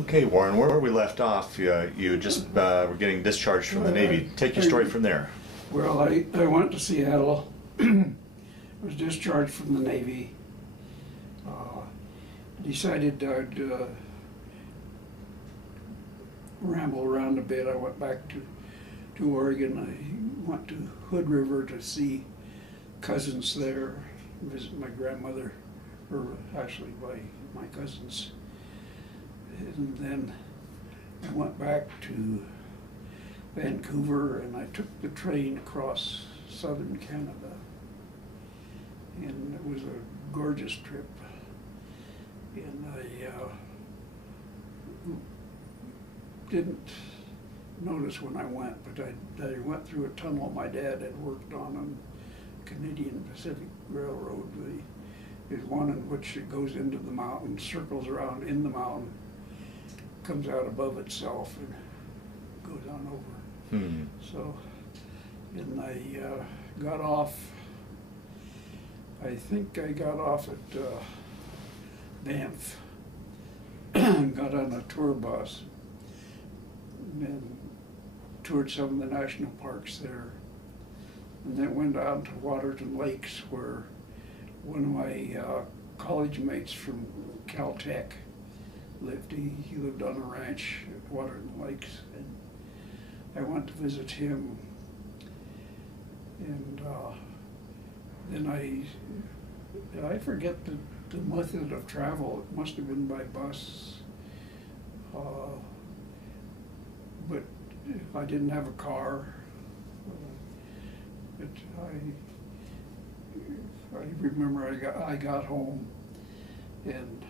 Okay, Warren, where we left off, you just were getting discharged from the Navy. Take your story from there. Well, I went to Seattle, was discharged from the Navy, decided I'd ramble around a bit. I went back to Oregon. I went to Hood River to see cousins there, visit my grandmother, or actually my cousins. And then I went back to Vancouver, and I took the train across southern Canada, and it was a gorgeous trip. And I didn't notice when I went, but I went through a tunnel my dad had worked on Canadian Pacific Railroad. There's one in which it goes into the mountain, circles around in the mountain, comes out above itself and goes on over. So, and I got off, I think I got off at Banff, got on a tour bus and toured some of the national parks there, and then went down to Waterton Lakes, where one of my college mates from Caltech lived. He lived on a ranch at Waterton Lakes, and I went to visit him. And then I forget the method of travel. It must have been by bus, but I didn't have a car. But I remember I got home, and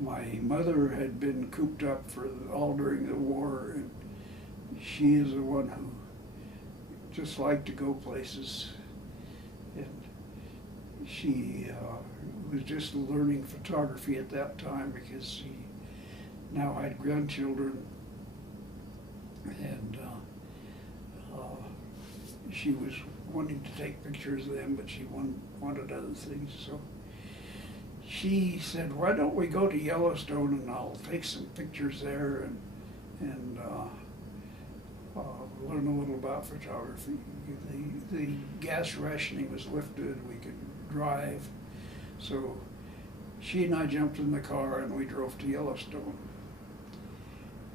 my mother had been cooped up all during the war, and she is the one who just liked to go places. And she was just learning photography at that time, because she now had grandchildren, and she was wanting to take pictures of them, but she wanted other things. So she said, "Why don't we go to Yellowstone, and I'll take some pictures there and learn a little about photography." The gas rationing was lifted, we could drive. So she and I jumped in the car and we drove to Yellowstone.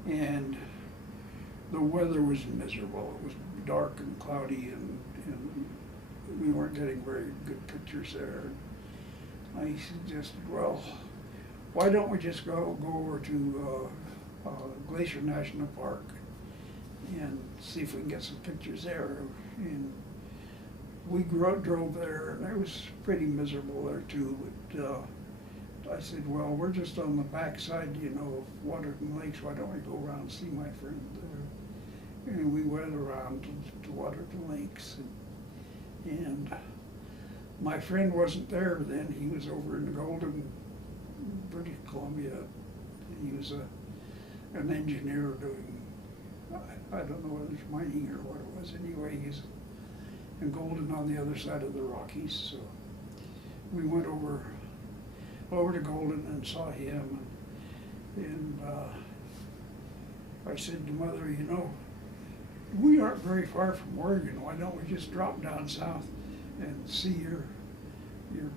And the weather was miserable. It was dark and cloudy, and we weren't getting very good pictures there. I suggested, well, why don't we just go over to Glacier National Park and see if we can get some pictures there. And we drove there, and it was pretty miserable there too. But I said, well, we're just on the backside, of Waterton Lakes. Why don't we go around and see my friend there? And we went around to Waterton Lakes, and my friend wasn't there then. He was over in Golden, British Columbia. He was an engineer doing, I don't know whether it's mining or what it was. Anyway, he's in Golden on the other side of the Rockies. So we went over to Golden and saw him, and I said to Mother, we aren't very far from Oregon. Why don't we just drop down south and see your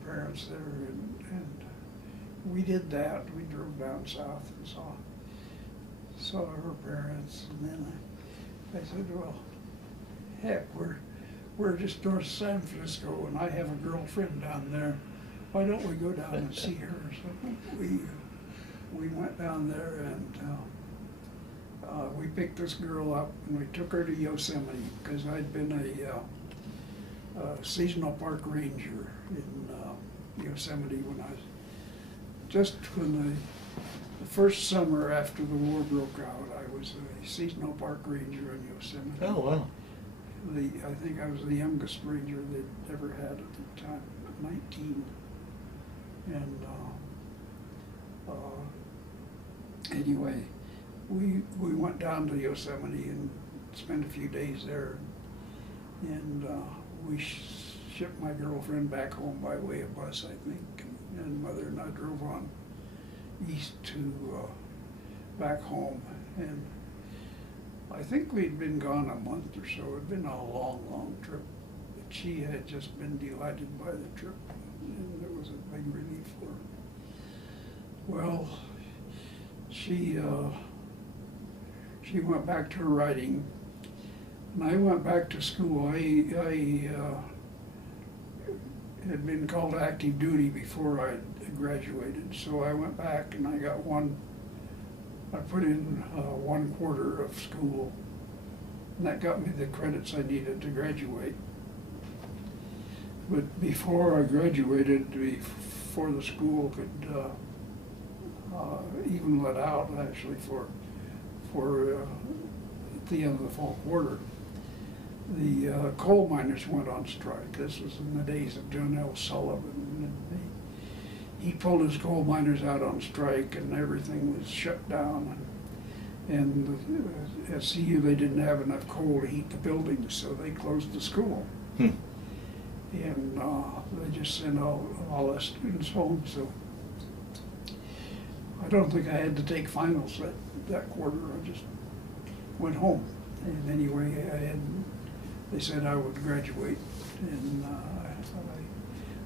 parents there? And we did that. We drove down south and saw her parents, and then I said, well, heck, we're just north of San Francisco, and I have a girlfriend down there. Why don't we go down and see her? So we went down there, and we picked this girl up, and we took her to Yosemite, because I'd been a seasonal park ranger in Yosemite when the first summer after the war broke out. I was a seasonal park ranger in Yosemite. Oh, wow. I think I was the youngest ranger they'd ever had at the time, 19. And anyway, we went down to Yosemite and spent a few days there, and we shipped my girlfriend back home by way of bus, I think, and Mother and I drove on east to back home, and I think we'd been gone a month or so. It'd been a long, long trip. But she had just been delighted by the trip, and it was a big relief for her. Well, she went back to her writing, and I went back to school. I had been called to active duty before I graduated, so I went back and I put in 1/4 of school, and that got me the credits I needed to graduate. But before I graduated, before the school could even let out, actually, for at the end of the fall quarter, the coal miners went on strike. This was in the days of John L. Sullivan. And he pulled his coal miners out on strike, and everything was shut down. And at SCU, they didn't have enough coal to heat the buildings, so they closed the school. And they just sent all the students home. So I don't think I had to take finals that quarter. I just went home. And anyway, they said I would graduate, and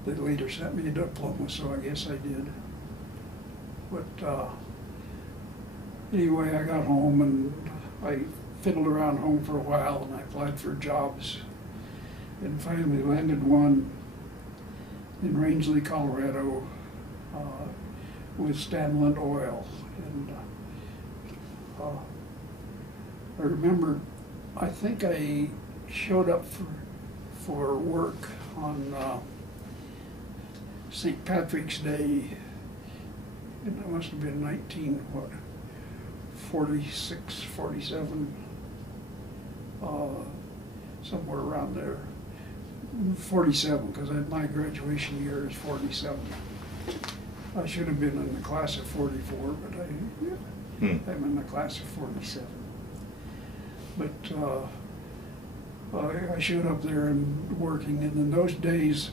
they later sent me a diploma, so I guess I did. But anyway, I got home and I fiddled around home for a while, and I applied for jobs, and finally landed one in Rangeley, Colorado, with Stanland Oil. And I remember, I think I showed up for work on St. Patrick's Day, and it must have been 1946, 47, somewhere around there. 47, because my graduation year is 47. I should have been in the class of 44, but I'm in the class of 47. But I showed up there and working, and in those days,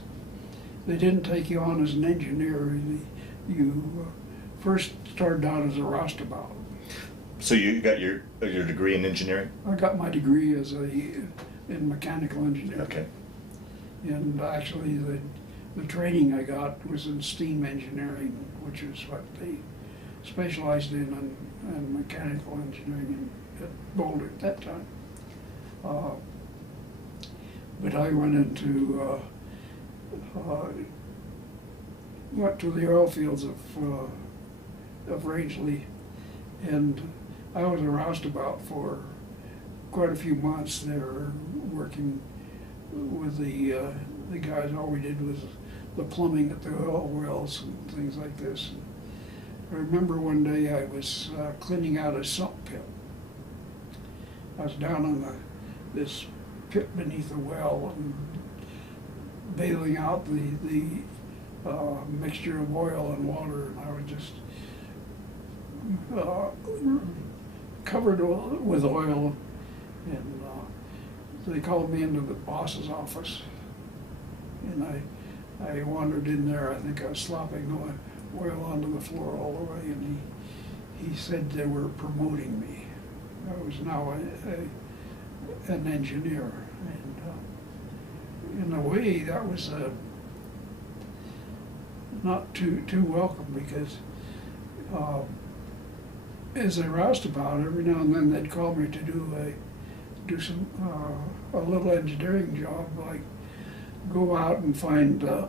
they didn't take you on as an engineer. You first started out as a roustabout. So you got your degree in engineering? I got my degree in mechanical engineering. Okay. And actually, the training I got was in steam engineering, which is what they specialized in mechanical engineering at Boulder at that time. But I went to the oil fields of Rangeley, and I was a roustabout for quite a few months there, working with the guys. All we did was the plumbing at the oil wells and things like this. And I remember one day I was cleaning out a sump pit. I was down on this pit beneath a well and bailing out the mixture of oil and water, and I was just covered with oil, and they called me into the boss's office, and I wandered in there. I think I was slopping oil onto the floor all the way, and he said they were promoting me. I was now an engineer, and in a way that was not too welcome, because as a roustabout, every now and then they'd call me to do some a little engineering job, like go out and find go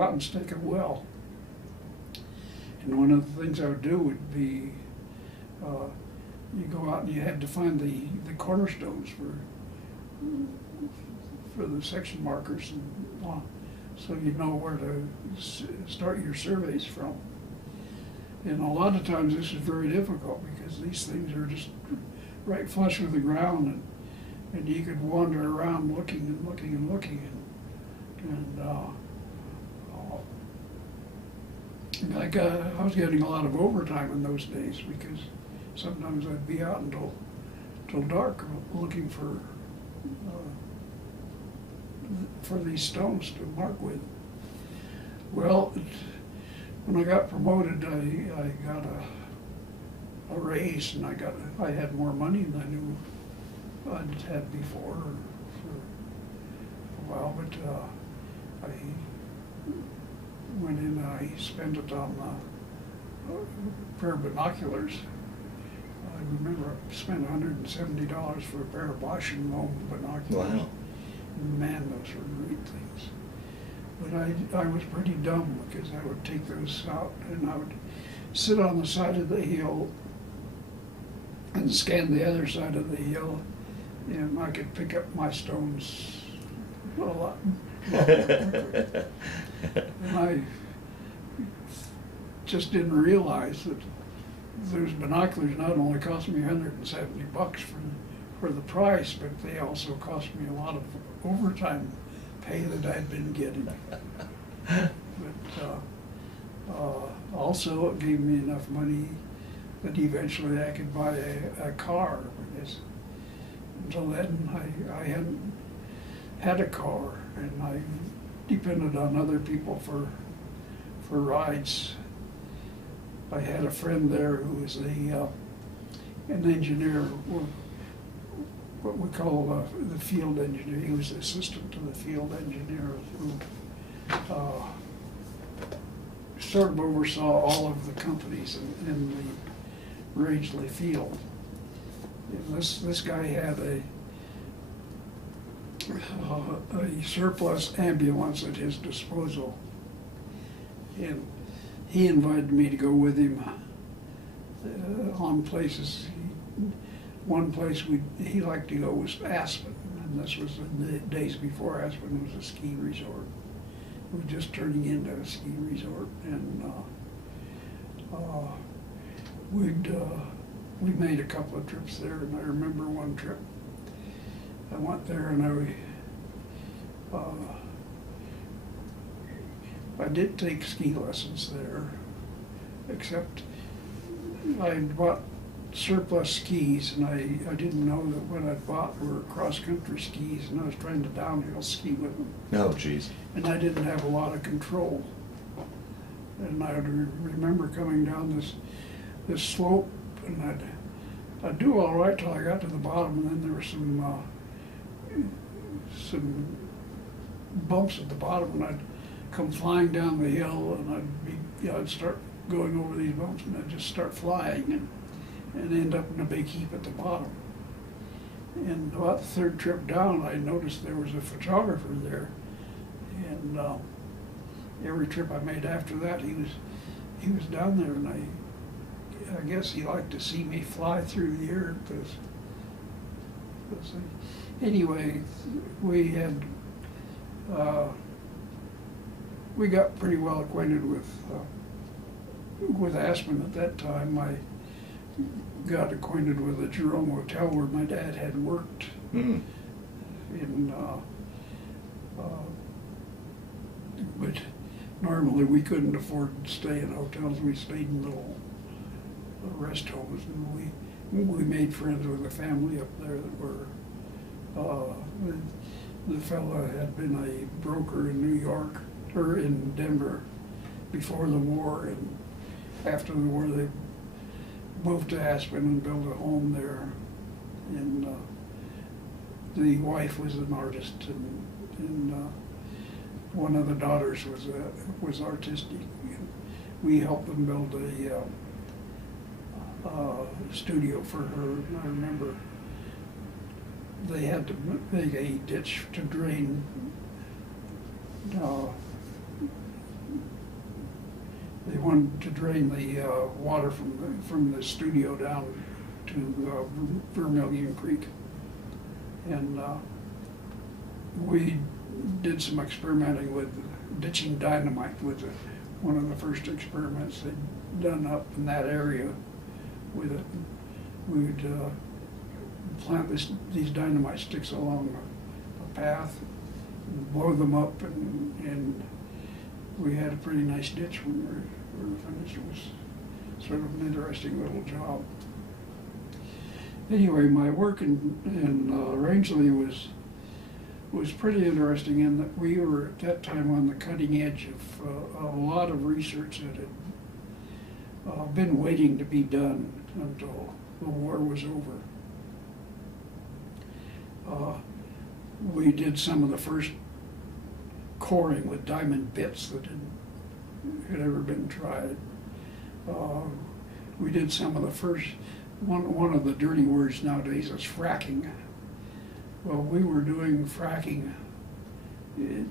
out and stake a well. And one of the things I would do would be you go out and you had to find the cornerstones for the section markers, and so you know where to start your surveys from. And a lot of times this is very difficult, because these things are just right flush with the ground, and you could wander around looking and looking and looking, and I was getting a lot of overtime in those days, because sometimes I'd be out until dark looking for these stones to mark with. Well, when I got promoted, I got a raise, and I had more money than I knew I'd had before for a while, but I went in and I spent it on a pair of binoculars. I remember I spent $170 for a pair of Bosch and Loam binoculars. Wow. Man, those were great things. But I was pretty dumb because I would take those out and I would sit on the side of the hill and scan the other side of the hill, and I could pick up my stones a lot more quickly. And I just didn't realize that those binoculars not only cost me $170 for the price, but they also cost me a lot of overtime pay that I'd been getting. But also it gave me enough money that eventually I could buy a car, because until then I hadn't had a car, and I depended on other people for rides. I had a friend there who was an engineer, what we call the field engineer. He was the assistant to the field engineer who sort of oversaw all of the companies in the Rangeley field. And this guy had a surplus ambulance at his disposal, and he invited me to go with him on places. One place he liked to go was Aspen, and this was in the days before Aspen was a ski resort. It was just turning into a ski resort, and we made a couple of trips there. And I remember one trip I went there, and I did take ski lessons there, except I bought surplus skis, and I didn't know that what I bought were cross-country skis, and I was trying to downhill ski with them. Oh, geez. And I didn't have a lot of control. And I would remember coming down this slope, and I'd do all right till I got to the bottom, and then there were some bumps at the bottom, and I'd come flying down the hill, and I'd start going over these bumps, and I'd just start flying and end up in a big heap at the bottom. And about the third trip down, I noticed there was a photographer there, and every trip I made after that, he was down there, and I guess he liked to see me fly through the air. Anyway, we got pretty well acquainted with Aspen at that time. I got acquainted with the Jerome Hotel where my dad had worked. Mm. But normally we couldn't afford to stay in hotels. We stayed in little rest homes, and we made friends with a family up there that were, the fellow had been a broker in New York, or in Denver, before the war, and after the war they moved to Aspen and built a home there. And the wife was an artist, and one of the daughters was artistic. We helped them build a studio for her. And I remember they had to make a ditch to drain they wanted to drain the water from the studio down to Vermilion Creek, and we did some experimenting with ditching dynamite. With one of the first experiments they'd done up in that area with it. We would plant these dynamite sticks along a path, and blow them up, and we had a pretty nice ditch when we were finished. It was sort of an interesting little job. Anyway, my work in Rangeley was pretty interesting in that we were at that time on the cutting edge of a lot of research that had been waiting to be done. until the war was over. We did some of the first coring with diamond bits that had ever been tried. We did some of the first, one of the dirty words nowadays is fracking. Well, we were doing fracking in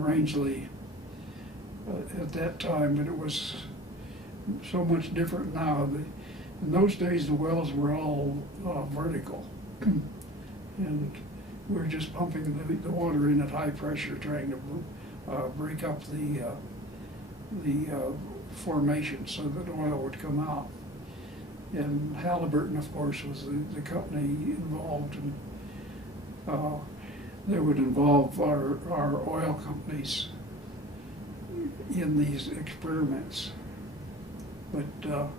Rangeley at that time, but it was so much different now. In those days, the wells were all vertical. And we were just pumping the water in at high pressure, trying to break up the formation so that oil would come out. And Halliburton, of course, was the company involved, and they would involve our oil companies in these experiments. But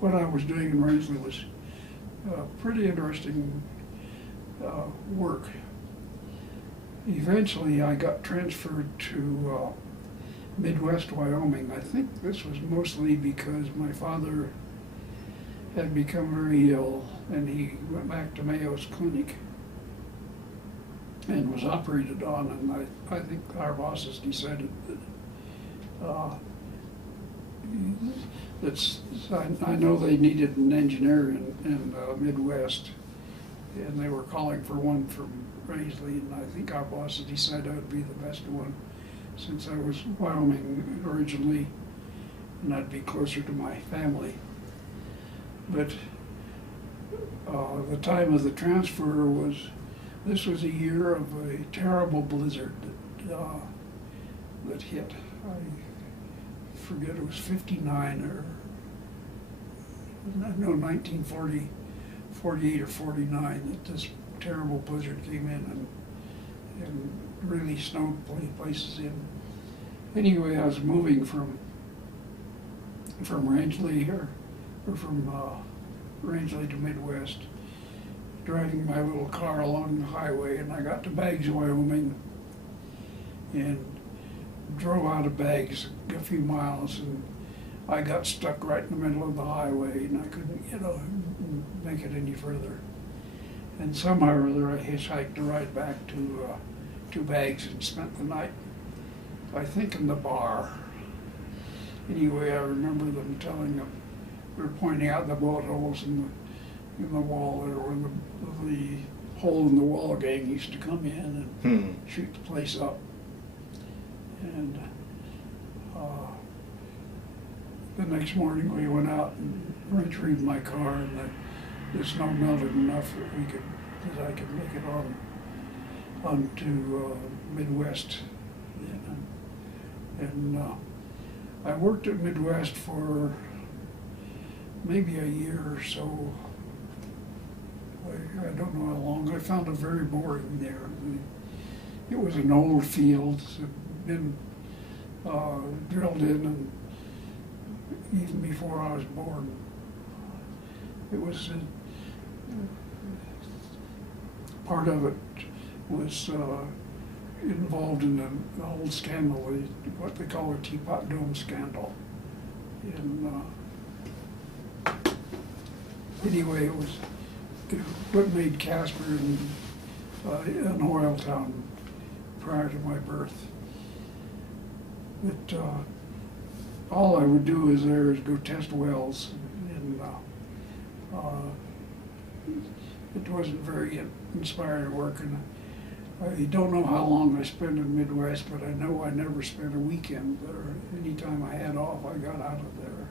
what I was doing in Rangeley was pretty interesting work. Eventually I got transferred to Midwest Wyoming. I think this was mostly because my father had become very ill and he went back to Mayo's Clinic and was operated on, and I think our bosses decided that I know they needed an engineer in Midwest, and they were calling for one from Rangeley, and I think our bosses decided I would be the best one since I was Wyoming originally and I'd be closer to my family. But the time of the transfer this was a year of a terrible blizzard that hit. I forget, it was 59 or, no, 1940, 48 or 49 that this terrible blizzard came in and really snowed places in. Anyway, I was moving from Rangeley or from Rangeley to Midwest, driving my little car along the highway, and I got to Baggs, Wyoming, and drove out of Baggs a few miles, and I got stuck right in the middle of the highway, and I couldn't, make it any further. And somehow or other, I hitchhiked a ride back to Baggs and spent the night, I think, in the bar. Anyway, I remember them telling them, we were pointing out the bullet holes in the wall there, where the hole in the wall gang used to come in and shoot the place up. And the next morning we went out and retrieved my car, and the snow melted enough that I could make it onto Midwest. And I worked at Midwest for maybe a year or so. I don't know how long. I found it very boring there. It was an old field that had been drilled in, and even before I was born. It was part of it was involved in an old scandal, what they call a Teapot Dome scandal. And anyway, it was what made Casper an oil town prior to my birth. But all I would do is go test wells, and it wasn't very inspiring work. And I don't know how long I spent in Midwest, but I know I never spent a weekend there. Anytime I had off, I got out of there.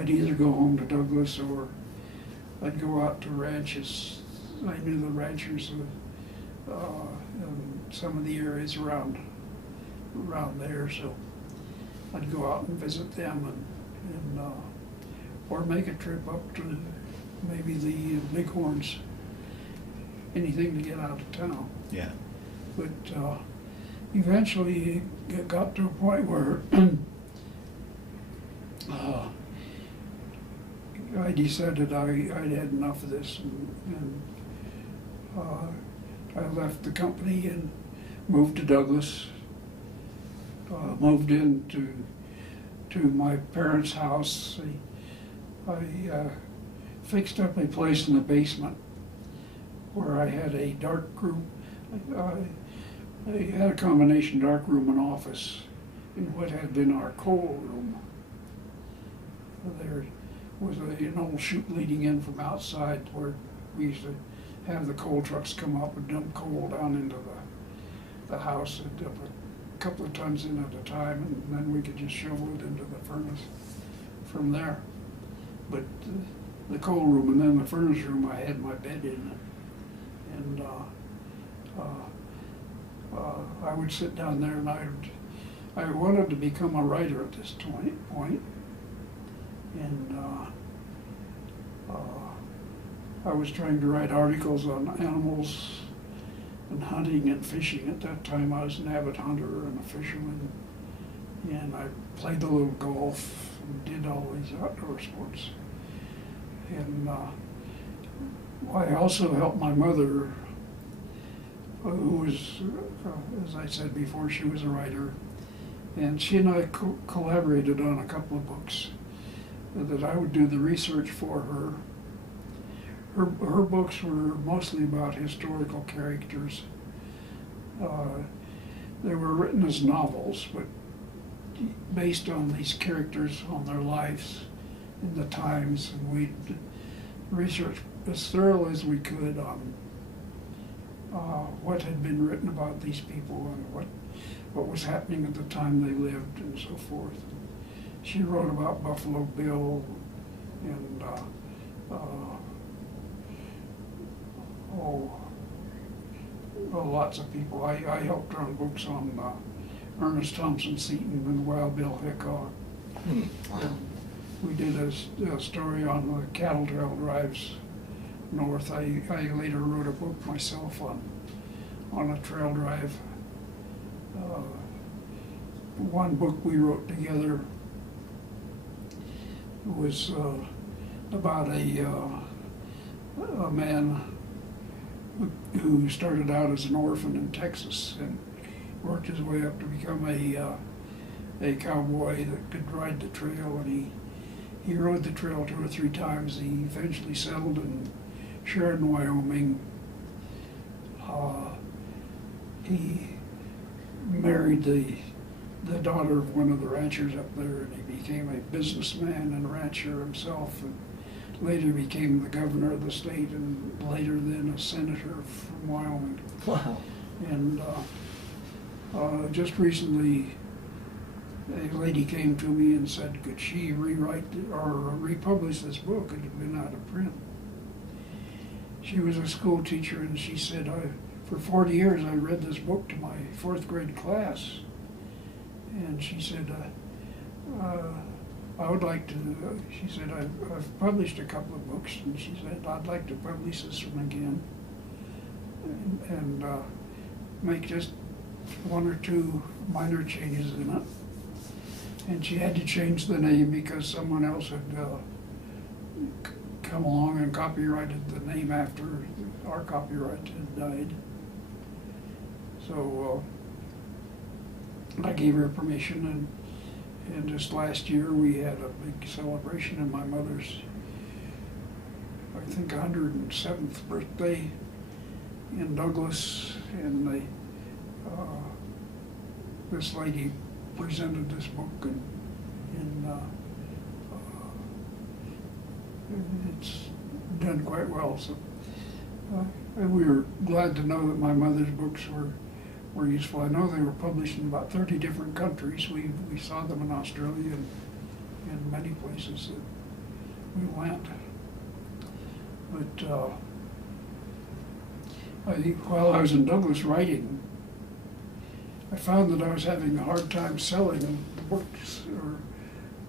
I'd either go home to Douglas or I'd go out to ranches. I knew the ranchers in some of the areas around there, so I'd go out and visit them, and or make a trip up to maybe the Bighorns. Anything to get out of town. Yeah. But eventually it got to a point where I decided I'd had enough of this, and I left the company and moved to Douglas. Moved into to my parents' house. I fixed up a place in the basement where I had a dark room. I had a combination dark room and office in what had been our coal room. There was an old chute leading in from outside where we used to have the coal trucks come up and dump coal down into the house. They'd dump a couple of tons in at a time, and then we could just shovel it into the furnace from there. But the coal room and then the furnace room, I had my bed in it. And I would sit down there, and I wanted to become a writer at this point. And I was trying to write articles on animals and hunting and fishing. At that time I was an avid hunter and a fisherman, and I played a little golf and did all these outdoor sports. And I also helped my mother, who was, as I said before, she was a writer, and she and I collaborated on a couple of books that I would do the research for her. Her books were mostly about historical characters. They were written as novels, but based on these characters, on their lives in the times, and we researched as thoroughly as we could on what had been written about these people and what was happening at the time they lived and so forth. She wrote about Buffalo Bill and lots of people. I helped her on books on Ernest Thompson Seton and Wild Bill Hickok. Wow. We did a story on the cattle trail drives north. I later wrote a book myself on a trail drive. One book we wrote together was about a man who started out as an orphan in Texas and worked his way up to become a cowboy that could ride the trail, and he rode the trail 2 or 3 times. He eventually settled in Sheridan, Wyoming. He married the daughter of one of the ranchers up there, and he became a businessman and rancher himself, and later became the governor of the state, and later then a senator from Wyoming. Wow. And just recently, a lady came to me and said, could she rewrite or republish this book? It had been out of print. She was a school teacher, and she said, for 40 years I read this book to my 4th grade class. And she said, I would like to, she said, I've published a couple of books, and she said, I'd like to publish this one again and make just 1 or 2 minor changes in it. And she had to change the name because someone else had come along and copyrighted the name after our copyright had died. So I gave her permission, and just last year we had a big celebration of my mother's, I think, 107th birthday in Douglas, and this lady presented this book, and it's done quite well. So and we were glad to know that my mother's books were useful. I know they were published in about 30 different countries. We saw them in Australia and many places that we went. But while I was in Douglas writing, I found that I was having a hard time selling books or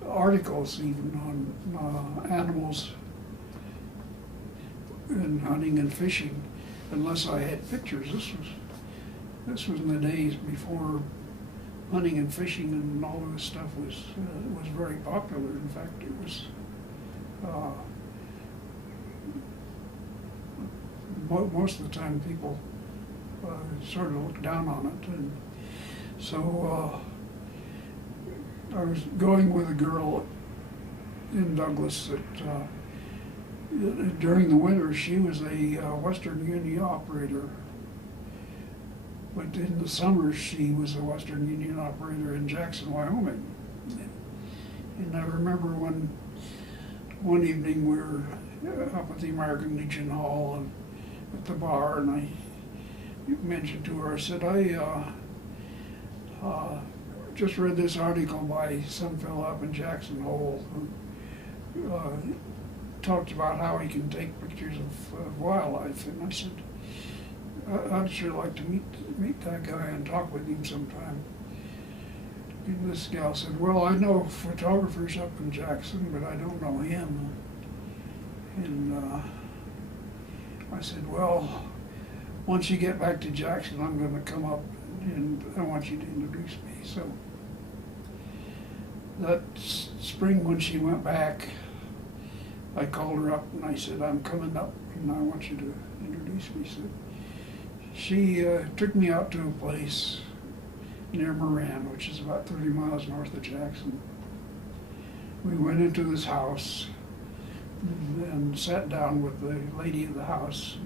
articles even on animals and hunting and fishing unless I had pictures. This was in the days before hunting and fishing and all of this stuff was very popular. In fact, it was most of the time people sort of looked down on it, and so I was going with a girl in Douglas that during the winter she was a Western Union operator, but in the summer she was a Western Union operator in Jackson, Wyoming. And I remember one evening we were up at the American Legion Hall and at the bar, and I mentioned to her, I said, I just read this article by some fellow up in Jackson Hole who talked about how he can take pictures of wildlife, and I said, I'd sure like to meet that guy and talk with him sometime. And this gal said, well, I know photographers up in Jackson, but I don't know him. And I said, well, once you get back to Jackson, I'm going to come up and I want you to introduce me. So that spring when she went back, I called her up and I said, I'm coming up and I want you to introduce me. So she took me out to a place near Moran, which is about 30 miles north of Jackson. We went into this house and sat down with the lady of the house.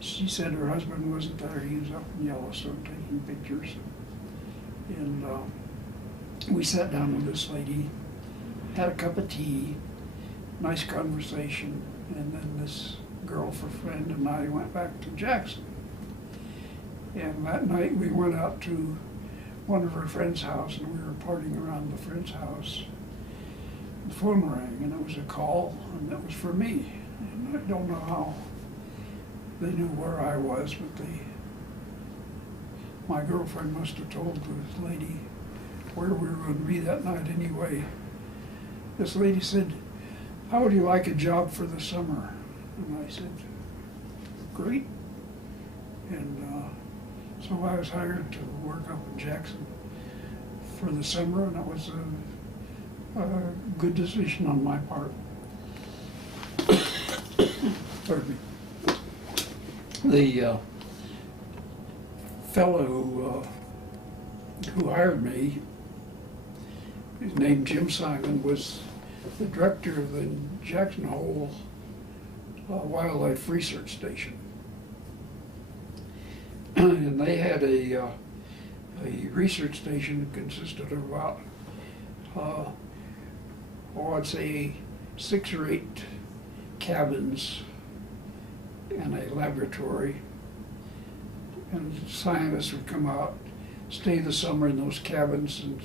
She said her husband wasn't there, he was up in Yellowstone taking pictures. And we sat down with this lady, had a cup of tea, nice conversation, and then this girlfriend and I went back to Jackson. And that night we went out to one of her friend's house, and we were partying around the friend's house. The phone rang, and it was a call, and it was for me. And I don't know how they knew where I was, but my girlfriend must have told the lady where we were going to be that night anyway. This lady said, how would you like a job for the summer? And I said, great. And so I was hired to work up in Jackson for the summer, and it was a good decision on my part. Pardon me. The fellow who hired me, his name Jim Simon, was the director of the Jackson Hole Wildlife Research Station. And they had a research station that consisted of about, I'd say 6 or 8 cabins and a laboratory. And scientists would come out, stay the summer in those cabins and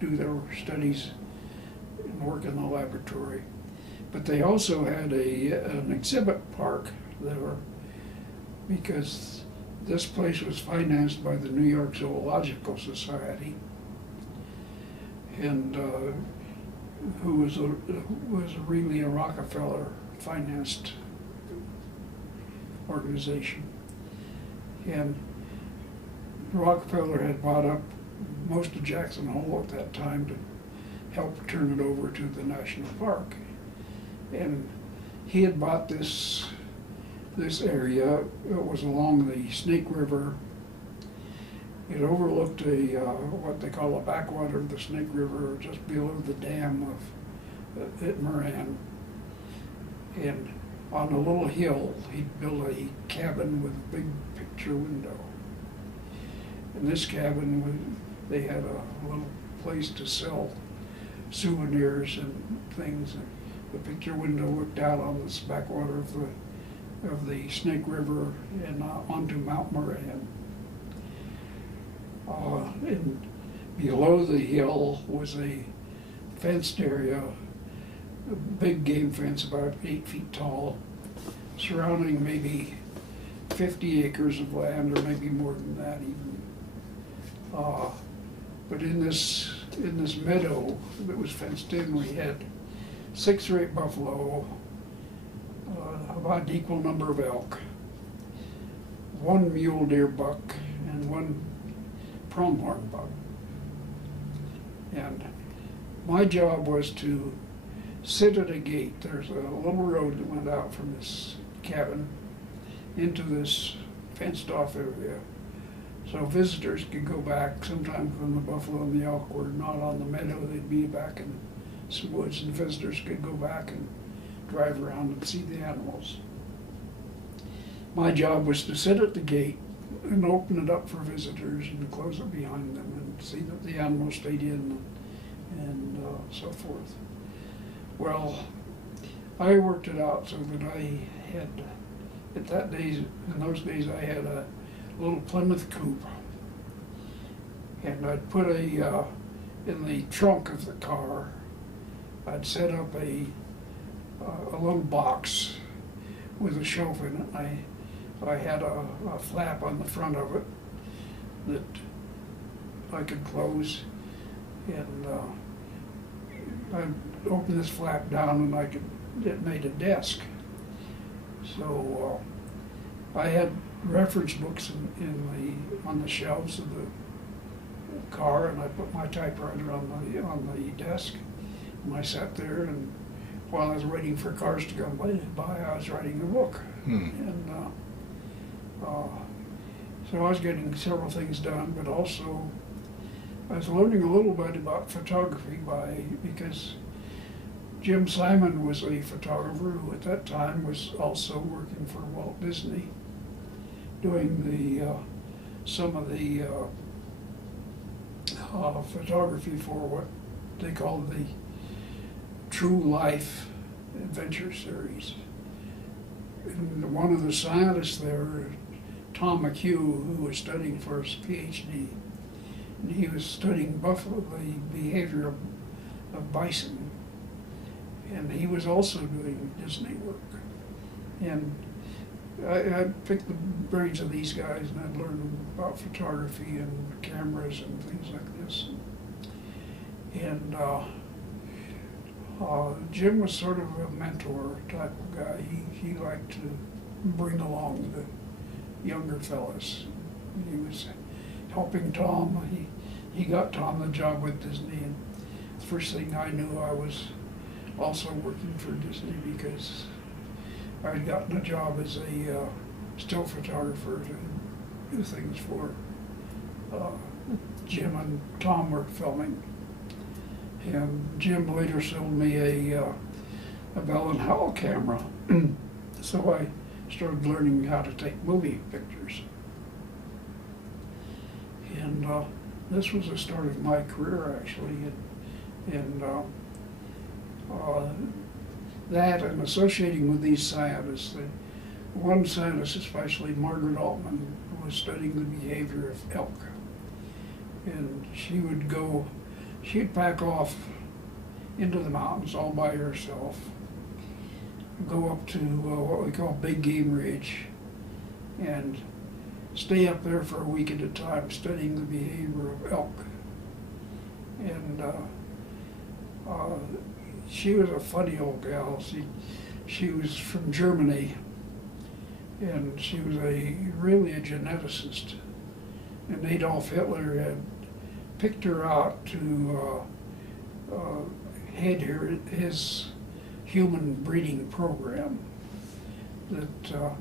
do their studies and work in the laboratory. But they also had an exhibit park there, because this place was financed by the New York Zoological Society, and who was really a Rockefeller-financed organization. And Rockefeller had bought up most of Jackson Hole at that time to help turn it over to the national park. And he had bought this area. It was along the Snake River. It overlooked what they call a backwater of the Snake River, just below the dam at Moran. And on a little hill, he'd built a cabin with a big picture window. In this cabin, they had a little place to sell souvenirs and things. The picture window looked out on this backwater of the Snake River and onto Mount Moran. And below the hill was a fenced area, a big game fence about 8 feet tall, surrounding maybe 50 acres of land, or maybe more than that even. But in this meadow that was fenced in, we had 6 or 8 buffalo, about an equal number of elk, 1 mule deer buck, and 1 pronghorn buck. And my job was to sit at a gate. There's a little road that went out from this cabin into this fenced off area. So visitors could go back. Sometimes when the buffalo and the elk were not on the meadow, they'd be back in some woods, and visitors could go back and drive around and see the animals. My job was to sit at the gate and open it up for visitors and close it behind them and see that the animals stayed in and so forth. Well, I worked it out so that I had, in those days I had a little Plymouth coupe, and I'd put in the trunk of the car, I'd set up a little box with a shelf in it. I had a flap on the front of it that I could close, and I'd open this flap down and it made a desk. So I had reference books on the shelves of the car, and I put my typewriter on the desk, and I sat there, and while I was waiting for cars to come by, I was writing a book. And so I was getting several things done, but also I was learning a little bit about photography because Jim Simon was a photographer who at that time was also working for Walt Disney, doing some of the photography for what they called the True Life Adventure Series. And one of the scientists there, Tom McHugh, who was studying for his PhD, and he was studying buffalo, the behavior of bison, and he was also doing Disney work. And I picked the brains of these guys, and I'd learn about photography and cameras and things like this. And Jim was sort of a mentor type of guy. He liked to bring along the younger fellas. He was helping Tom. He got Tom the job with Disney, and the first thing I knew, I was also working for Disney because I had gotten a job as a still photographer to do things for Jim and Tom were filming. And Jim later sold me a Bell and Howell camera. So I started learning how to take movie pictures. And this was the start of my career, actually. And that and associating with these scientists, one scientist especially, Margaret Altman, was studying the behavior of elk. And she'd pack off into the mountains all by herself, go up to what we call Big Game Ridge, and stay up there for a week at a time studying the behavior of elk. And she was a funny old gal. She was from Germany, and she was really a geneticist. And Adolf Hitler had picked her out to head his human breeding program, that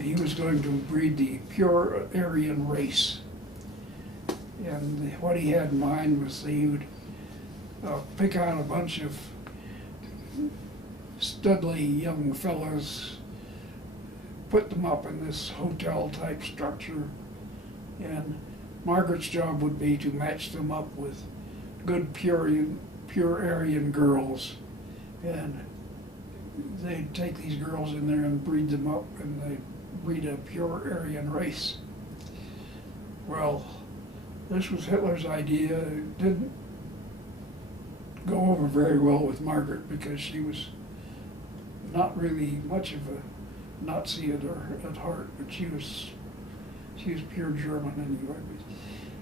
he was going to breed the pure Aryan race. And what he had in mind was that he would pick out a bunch of studly young fellas, put them up in this hotel type structure, and Margaret's job would be to match them up with good pure Aryan girls, and they'd take these girls in there and breed them up, and they'd breed a pure Aryan race. Well, this was Hitler's idea. It didn't go over very well with Margaret because she was not really much of a Nazi at heart, but she was pure German anyway.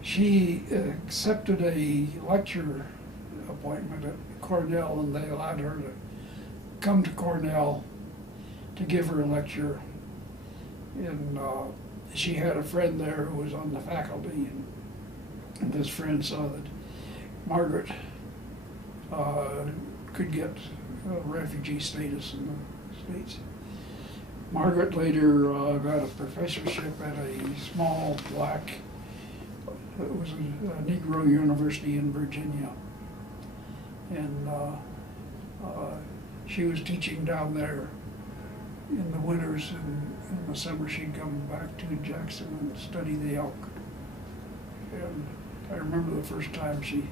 She accepted a lecture appointment at Cornell, and they allowed her to come to Cornell to give her a lecture. And she had a friend there who was on the faculty, and this friend saw that Margaret could get refugee status in the States. Margaret later got a professorship at a small black it was a Negro university in Virginia. And she was teaching down there in the winters, and in the summer she'd come back to Jackson and study the elk. And I remember the first time she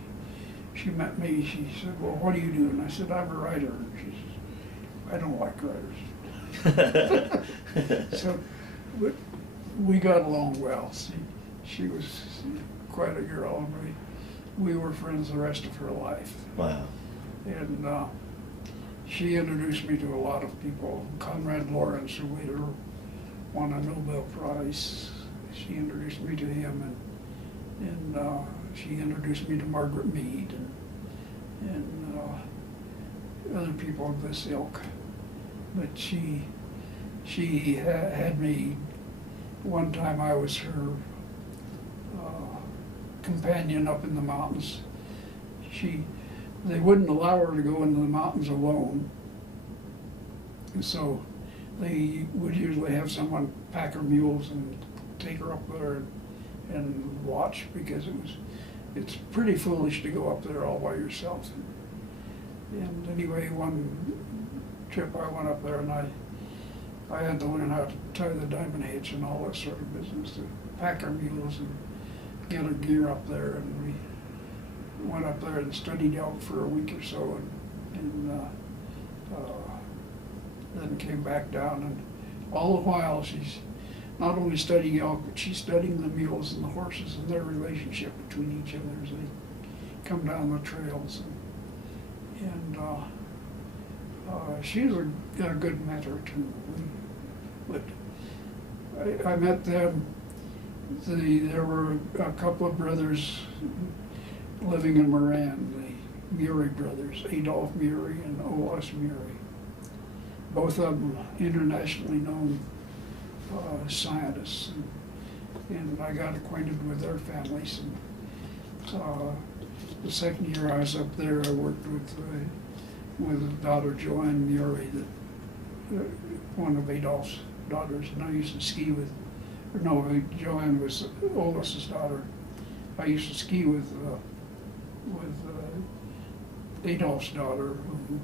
met me, she said, "Well, what do you do?" And I said, "I'm a writer." And she said, "I don't like writers." So we got along well. She was quite a girl, and we were friends the rest of her life. Wow. And she introduced me to a lot of people. Conrad Lawrence, who later won a Nobel Prize, she introduced me to him, and she introduced me to Margaret Mead and other people of this ilk. But she had me, one time I was her companion up in the mountains. They wouldn't allow her to go into the mountains alone. And so they would usually have someone pack her mules and take her up there and watch, because it's pretty foolish to go up there all by yourself. And anyway, one trip I went up there, and I had to learn how to tie the diamond hitch and all that sort of business, to pack our mules and get our gear up there. And we went up there and studied elk for a week or so, and then came back down. And all the while she's not only studying elk, but she's studying the mules and the horses and their relationship between each other as they come down the trails. And she's a good mentor too. But I met them. There were a couple of brothers living in Moran, the Murray brothers, Adolph Murray and O.S. Murray. Both of them internationally known scientists, and I got acquainted with their families. And the second year I was up there, I worked with daughter Joanne Murray, one of Adolph's daughters, and I used to ski with. No, Joanne was Olus's daughter. I used to ski with Adolph's daughter, who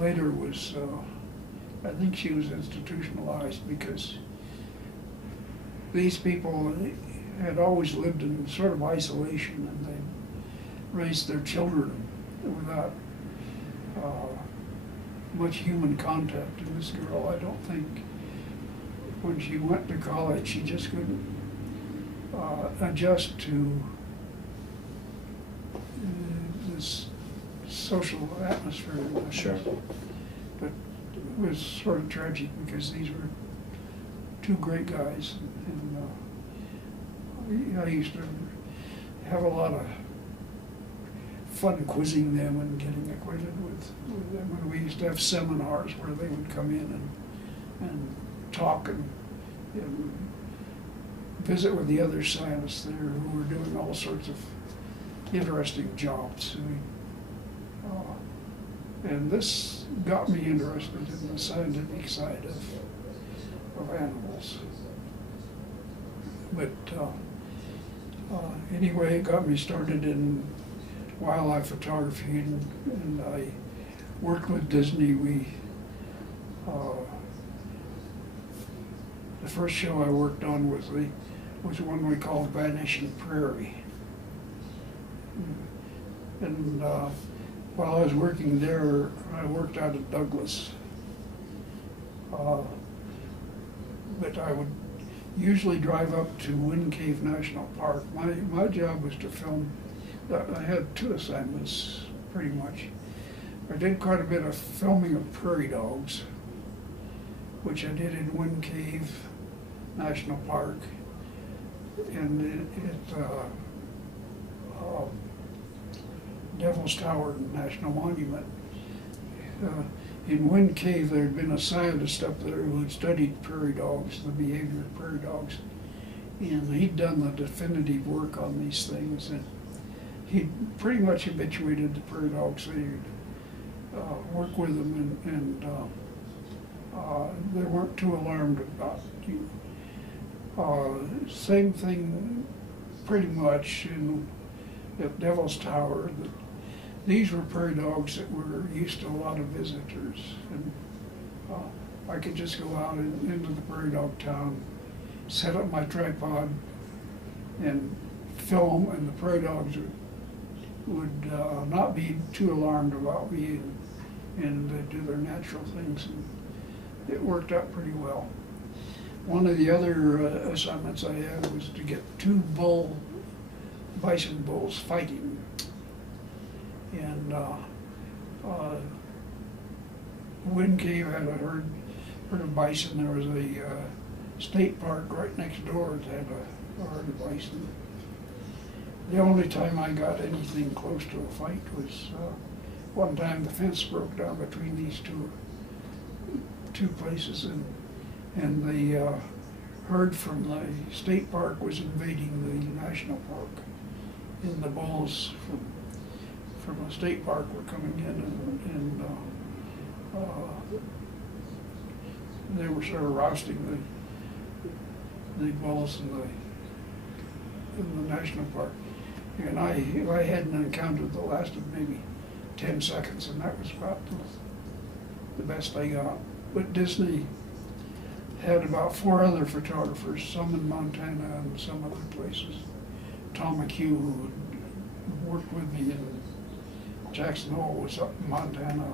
later was, I think she was institutionalized, because these people had always lived in sort of isolation, and they raised their children without much human contact. And this girl, I don't think, when she went to college, she just couldn't adjust to this social atmosphere. Sure. But it was sort of tragic, because these were two great guys, and I used to have a lot of fun quizzing them and getting acquainted with them. And we used to have seminars where they would come in and talk and visit with the other scientists there who were doing all sorts of interesting jobs. And this got me interested in the scientific side of animals. But anyway, it got me started in wildlife photography, and I worked with Disney. The first show I worked on was one we called Vanishing Prairie. And while I was working there, I worked out at Douglas. But I would usually drive up to Wind Cave National Park. My job was to film. I had two assignments, pretty much. I did quite a bit of filming of prairie dogs, which I did in Wind Cave National Park, and Devil's Tower National Monument. In Wind Cave, there had been a scientist up there who had studied prairie dogs, the behavior of prairie dogs, and he'd done the definitive work on these things, and he pretty much habituated the prairie dogs. So he'd work with them, and they weren't too alarmed about you. Same thing pretty much in at Devil's Tower. These were prairie dogs that were used to a lot of visitors, and I could just go out into the prairie dog town, set up my tripod, and film, and the prairie dogs would not be too alarmed about me, and they'd do their natural things, and it worked out pretty well. One of the other assignments I had was to get two bison bulls fighting, and wind came, had a herd of bison. There was a state park right next door that had a herd of bison. The only time I got anything close to a fight was one time the fence broke down between these two places, and the herd from the state park was invading the national park, and the bulls from the state park were coming in, and they were sort of rousting the bulls in the national park. And I had an encounter that lasted maybe 10 seconds, and that was about the best I got. But Disney had about 4 other photographers, some in Montana and some other places. Tom McHugh, who worked with me in Jackson Hole, was up in Montana.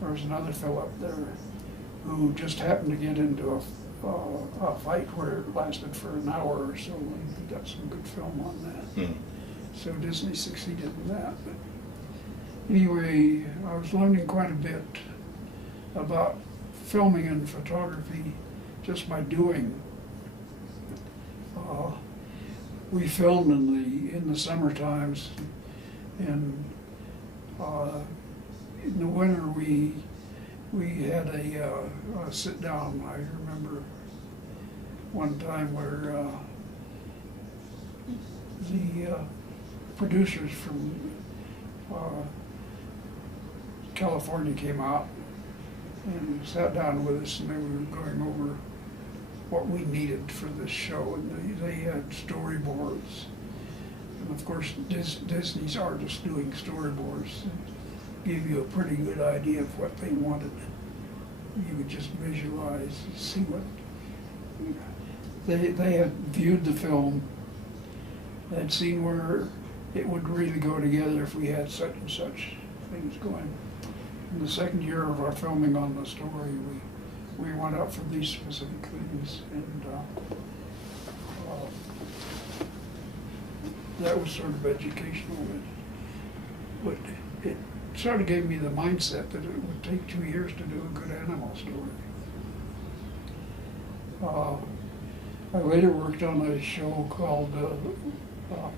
There was another fellow up there who just happened to get into a fight where it lasted for an hour or so, and he got some good film on that. So Disney succeeded in that. But anyway, I was learning quite a bit about filming and photography just by doing. We filmed in the summer times, and in the winter we had a sit down. I remember one time where the producers from California came out and sat down with us, and they were going over what we needed for this show, and they had storyboards. And of course, Disney's artists doing storyboards gave you a pretty good idea of what they wanted. You could just visualize, see what they had viewed the film, they'd seen where it would really go together if we had such and such things going. In the second year of our filming on the story, we went out for these specific things, and that was sort of educational, but it sort of gave me the mindset that it would take 2 years to do a good animal story. I later worked on a show called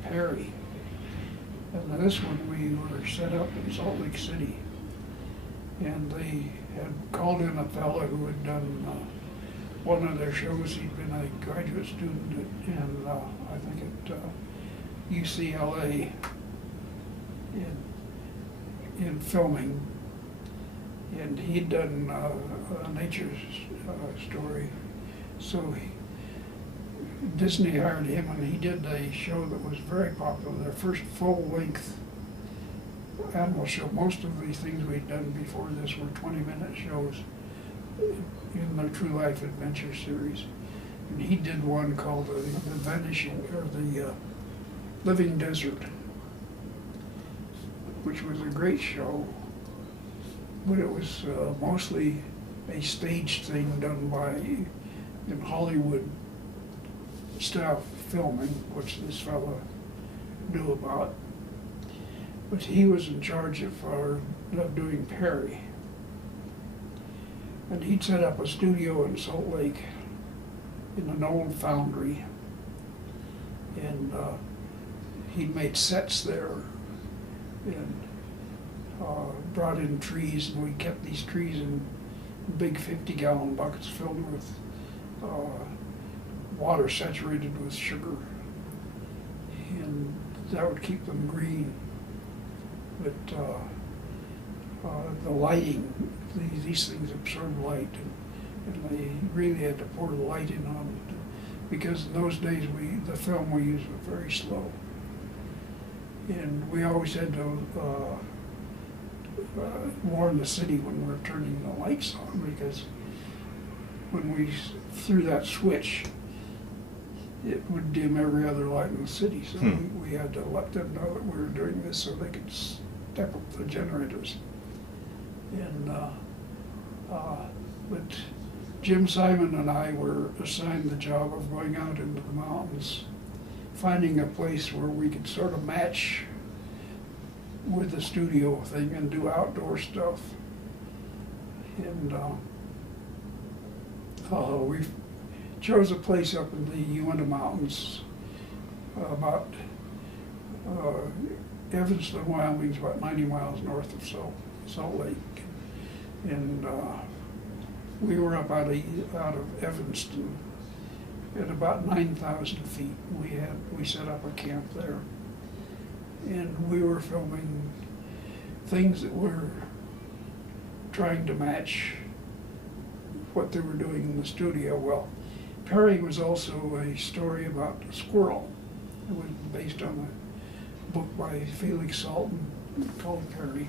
Perry, and this one we were set up in Salt Lake City, and they had called in a fellow who had done one of their shows. He'd been a graduate student I think at UCLA in filming, and he'd done a nature story. So Disney hired him, and he did a show that was very popular, their first full-length animal show. Most of the things we'd done before this were 20-minute shows in their True Life Adventure series. And he did one called the Vanishing, or the Living Desert, which was a great show, but it was mostly a staged thing done by, in Hollywood style filming, which this fellow knew about. But he was in charge of doing Perry. And he'd set up a studio in Salt Lake in an old foundry, and he'd made sets there, and brought in trees, and we kept these trees in big 50-gallon buckets filled with water saturated with sugar, and that would keep them green. But the lighting, these things absorb light, and they really had to pour the light in on because in those days the film we used was very slow. And we always had to warn the city when we were turning the lights on, because when we threw that switch, it would dim every other light in the city. So we had to let them know that we were doing this so they could step up the generators. And but Jim Simon and I were assigned the job of going out into the mountains, finding a place where we could sort of match with the studio thing and do outdoor stuff. And we chose a place up in the Uinta Mountains, about Evanston, Wyoming is about 90 miles north of Salt Lake. And we were up out of Evanston at about 9,000 feet. We set up a camp there, and we were filming things that were trying to match what they were doing in the studio. Well, Perry was also a story about a squirrel. It was based on a book by Felix Salten called Perry.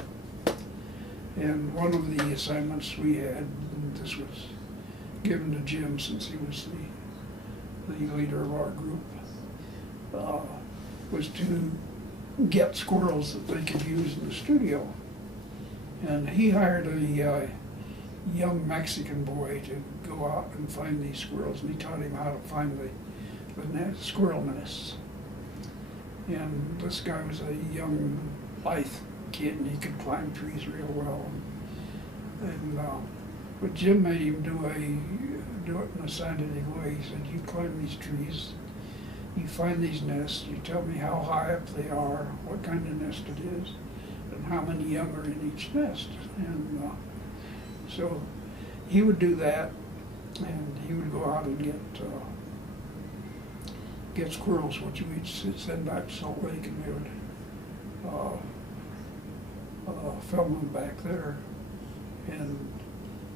And one of the assignments we had, and this was given to Jim since he was the leader of our group, was to get squirrels that they could use in the studio. And he hired a young Mexican boy to go out and find these squirrels, and he taught him how to find the squirrel nests. And this guy was a young, lithe kid, and he could climb trees real well. And but Jim made him do it in a scientific way. He said, "You climb these trees, you find these nests, you tell me how high up they are, what kind of nest it is, and how many young are in each nest." And so he would do that, and he would go out and get squirrels, which we'd send back to Salt Lake, and they would film them back there. And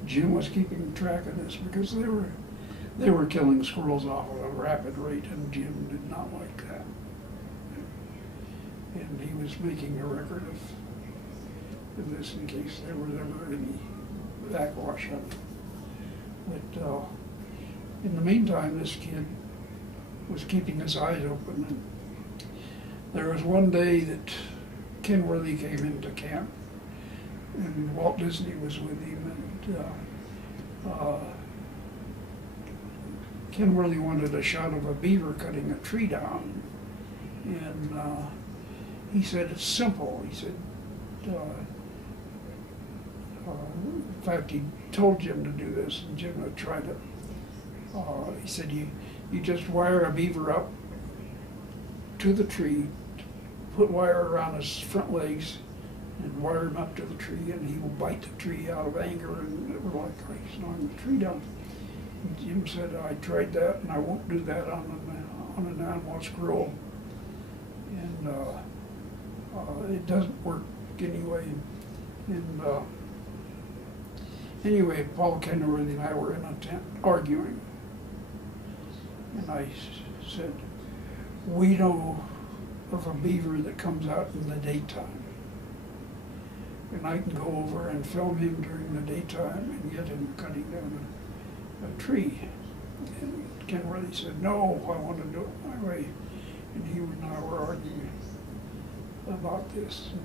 Jim was keeping track of this because they were killing squirrels off at a rapid rate, and Jim did not like that. And he was making a record of this in case there was ever any backwash of it. But in the meantime, this kid was keeping his eyes open. And there was one day that Kenworthy came into camp, and Walt Disney was with him, and Kenworthy wanted a shot of a beaver cutting a tree down. And he said, "It's simple." He said, in fact, he told Jim to do this, and Jim had tried it. He said, you just wire a beaver up to the tree, put wire around his front legs, and wire him up to the tree, and he will bite the tree out of anger, and it will like snowing the tree down. And Jim said, "I tried that, and I won't do that on an animal, squirrel, and it doesn't work anyway." And anyway, Paul Kenworthy and I were in a tent arguing, and I said, "We know of a beaver that comes out in the daytime, and I can go over and film him during the daytime and get him cutting down a tree." And Kenworthy said, "No, I want to do it my way." And he and I were arguing about this. And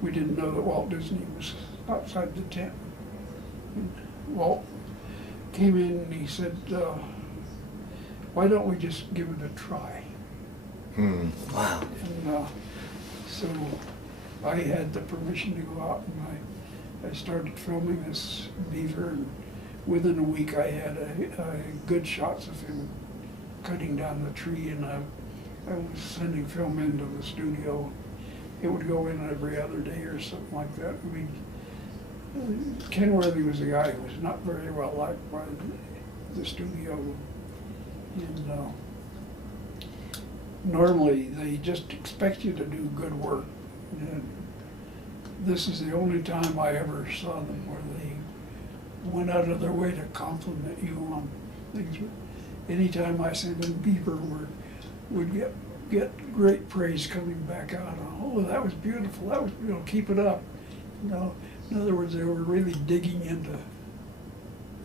we didn't know that Walt Disney was outside the tent. And Walt came in and he said, "Why don't we just give it a try?" Wow. And so I had the permission to go out, and I started filming this beaver, and within a week I had good shots of him cutting down the tree, and I was sending film into the studio. It would go in every other day or something like that. Kenworthy was a guy who was not very well liked by the studio, and normally they just expect you to do good work. And this is the only time I ever saw them where they went out of their way to compliment you on things. anytime I sent them beaver would get great praise coming back out. Oh, that was beautiful. That was, keep it up. In other words, they were really digging into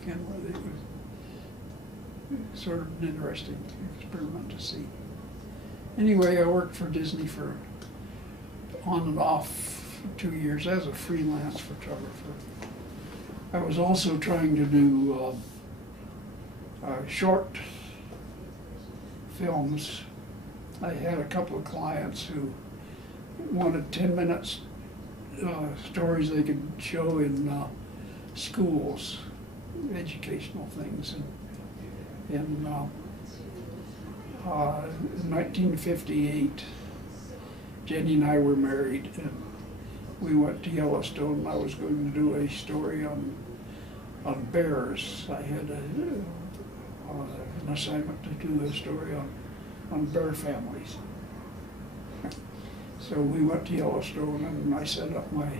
where it was sort of an interesting experiment to see. Anyway, I worked for Disney for on and off 2 years as a freelance photographer. I was also trying to do short films. I had a couple of clients who wanted 10 minutes stories they could show in schools, educational things. And in 1958, Jenny and I were married, and we went to Yellowstone. I was going to do a story on bears. I had an assignment to do a story on bear families. So we went to Yellowstone, and I set up my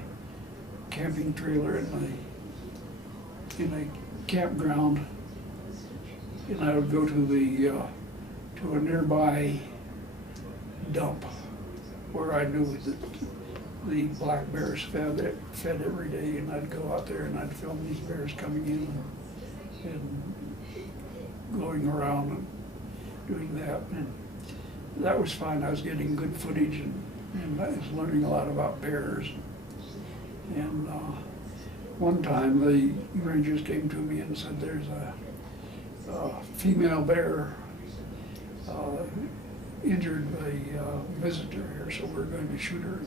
camping trailer in a campground, and I would go to a nearby dump where I knew that the black bears fed every day, and I'd go out there and I'd film these bears coming in and going around and doing that. And that was fine. I was getting good footage, and I was learning a lot about bears. And one time the rangers came to me and said, there's a female bear injured a visitor here, so we're going to shoot her.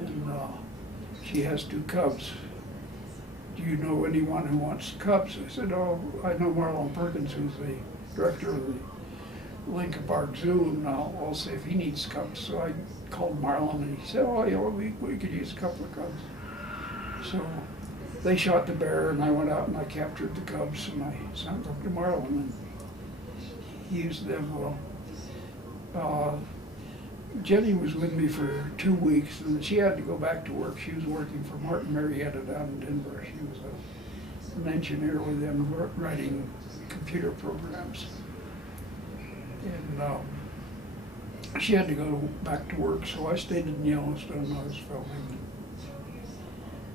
And she has 2 cubs. Do you know anyone who wants cubs? I said, oh, I know Marlon Perkins, who's the director of the Lincoln Park Zoo, and I'll see if he needs cubs. So I called Marlon, and he said, oh, yeah, we could use a couple of cubs. So they shot the bear, and I went out and I captured the cubs, and I sent them to Marlon, and he used them. Jenny was with me for 2 weeks, and she had to go back to work. She was working for Martin Marietta down in Denver. She was an engineer with them, writing computer programs. And she had to go back to work, so I stayed in Yellowstone. I was filming.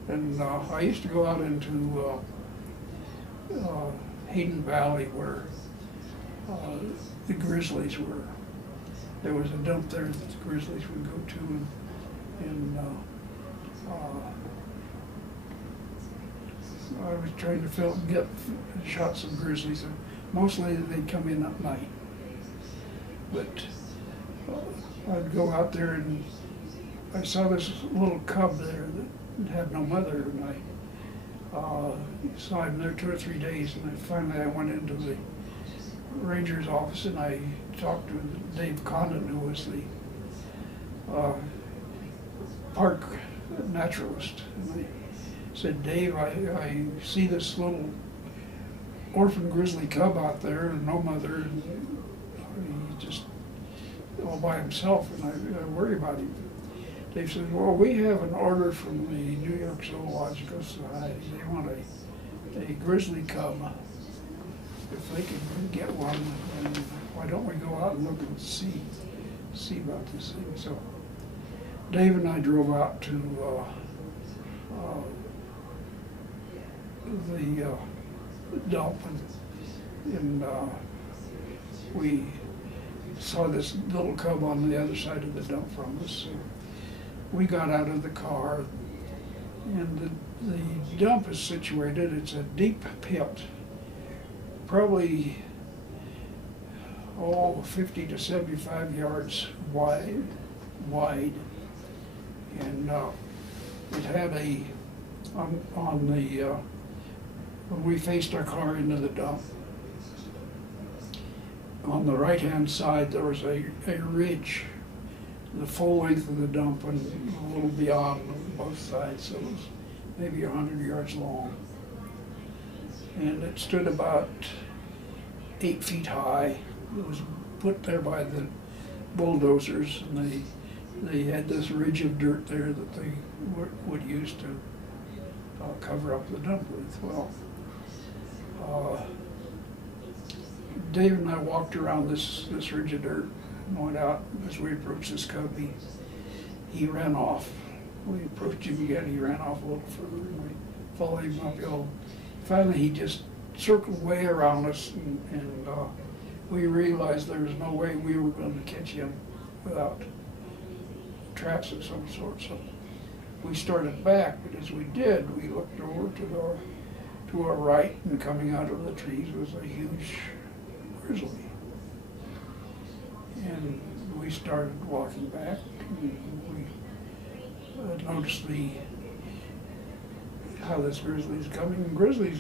And I used to go out into Hayden Valley, where the grizzlies were. There was a dump there that the grizzlies would go to, and I was trying to get shots of grizzlies. And mostly they'd come in at night, but I'd go out there and I saw this little cub there that had no mother, and I saw him there 2 or 3 days, and finally I went into the ranger's office and I talked to Dave Condon, who was the park naturalist. And I said, Dave, I see this little orphan grizzly cub out there and no mother, and he's just all by himself, and I worry about him. Dave said, well, we have an order from the New York Zoological Society. They want a grizzly cub. If they can get one, and why don't we go out and look and see about this thing? So Dave and I drove out to the dump, and we saw this little cub on the other side of the dump from us. So we got out of the car, and the dump is situated, it's a deep pit, probably 50 to 75 yards wide, and it had when we faced our car into the dump, on the right-hand side there was a ridge, the full length of the dump, and a little beyond on both sides, so it was maybe 100 yards long. And it stood about 8 feet high. It was put there by the bulldozers, and they had this ridge of dirt there that they would use to cover up the dump with. Well, Dave and I walked around this ridge of dirt and went out. As we approached this cub, he ran off. We approached him again, he ran off a little further, and we followed him uphill. Finally, he just circled way around us, and we realized there was no way we were going to catch him without traps of some sort. So we started back, but as we did, we looked over to our right, and coming out of the trees was a huge grizzly. And we started walking back, and we noticed how this grizzly's coming. And grizzlies,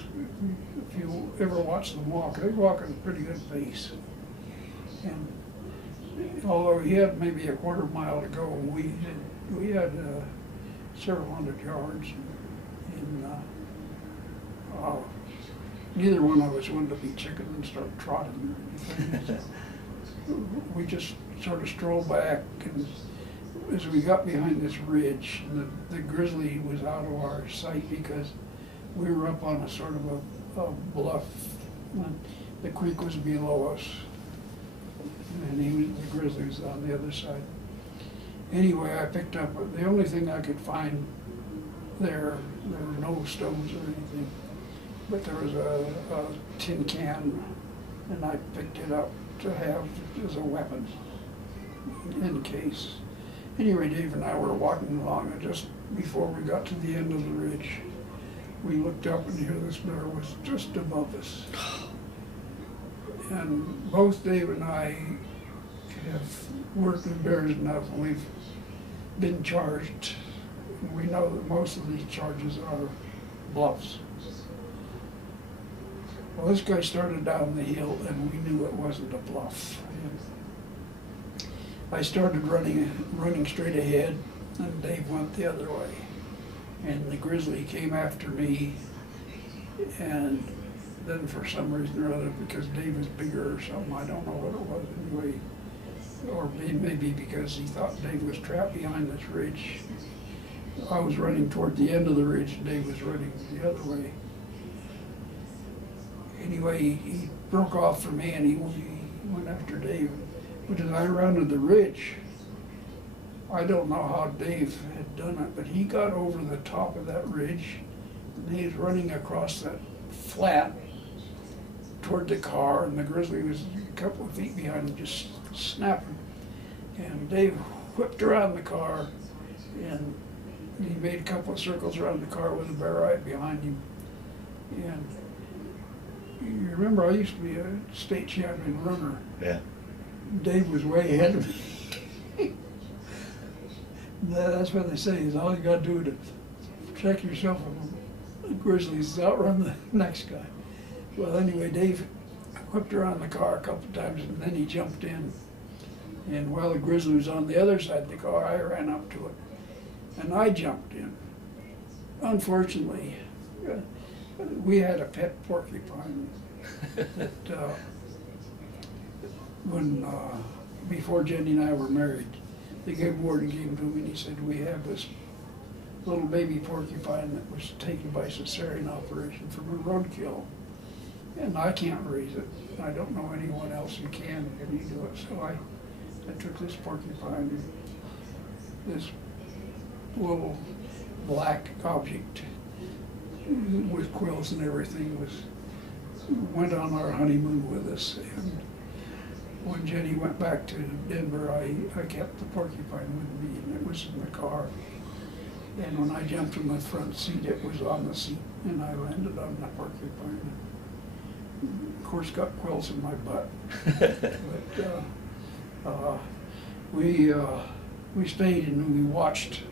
if you ever watch them walk, they walk at a pretty good pace. And although he had maybe a quarter mile to go, we had several hundred yards, and neither one of us wanted to be chicken and start trotting or anything. We just sort of strolled back, and as we got behind this ridge, the grizzly was out of our sight because we were up on a sort of a bluff. And the creek was below us, and the grizzly was on the other side. Anyway, I picked up, the only thing I could find there were no stones or anything, but there was a tin can, and I picked it up to have as a weapon in case. Anyway, Dave and I were walking along, and just before we got to the end of the ridge, we looked up, and here this bear was just above us. And both Dave and I have worked with bears enough, and we've been charged. And we know that most of these charges are bluffs. Well, this guy started down the hill, and we knew it wasn't a bluff. And I started running straight ahead, and Dave went the other way. And the grizzly came after me, and then for some reason or other, because Dave was bigger or something, I don't know what it was anyway, or maybe because he thought Dave was trapped behind this ridge. I was running toward the end of the ridge, and Dave was running the other way. Anyway, he broke off from me, and he went after Dave. But as I rounded the ridge, I don't know how Dave had done it, but he got over the top of that ridge, and he was running across that flat toward the car, and the grizzly was a couple of feet behind him, just snapping. And Dave whipped around the car, and he made a couple of circles around the car with a bear right behind him. And you remember, I used to be a state champion runner. Yeah. Dave was way ahead of me. That's what they say, is all you gotta do to protect yourself from grizzlies is outrun the next guy. Well, anyway, Dave whipped around the car a couple of times, and then he jumped in. And while the grizzly was on the other side of the car, I ran up to it, and I jumped in. Unfortunately, we had a pet porcupine that before Jenny and I were married, the game warden came to me and he said, we have this little baby porcupine that was taken by cesarean operation from a roadkill, and I can't raise it. I don't know anyone else who can you do it. So I took this porcupine, this little black object with quills and everything, went on our honeymoon with us. And when Jenny went back to Denver, I kept the porcupine with me, and it was in the car. And when I jumped in the front seat, it was on the seat, and I landed on the porcupine. Of course, got quills in my butt. But we stayed and we watched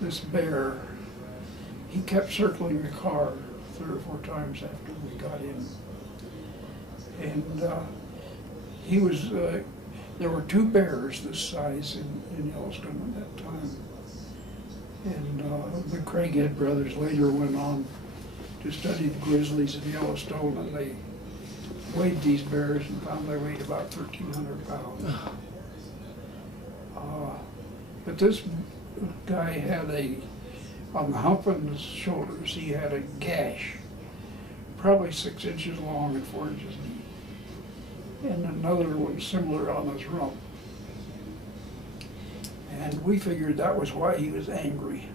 this bear. He kept circling the car 3 or 4 times after we got in. And he was, there were 2 bears this size in Yellowstone at that time. And the Craighead brothers later went on to study the grizzlies in Yellowstone, and they weighed these bears and found they weighed about 1,300 pounds. But this guy had on the hump of his shoulders, he had a gash, probably 6 inches long and 4 inches deep. and another one similar on his rump. And we figured that was why he was angry,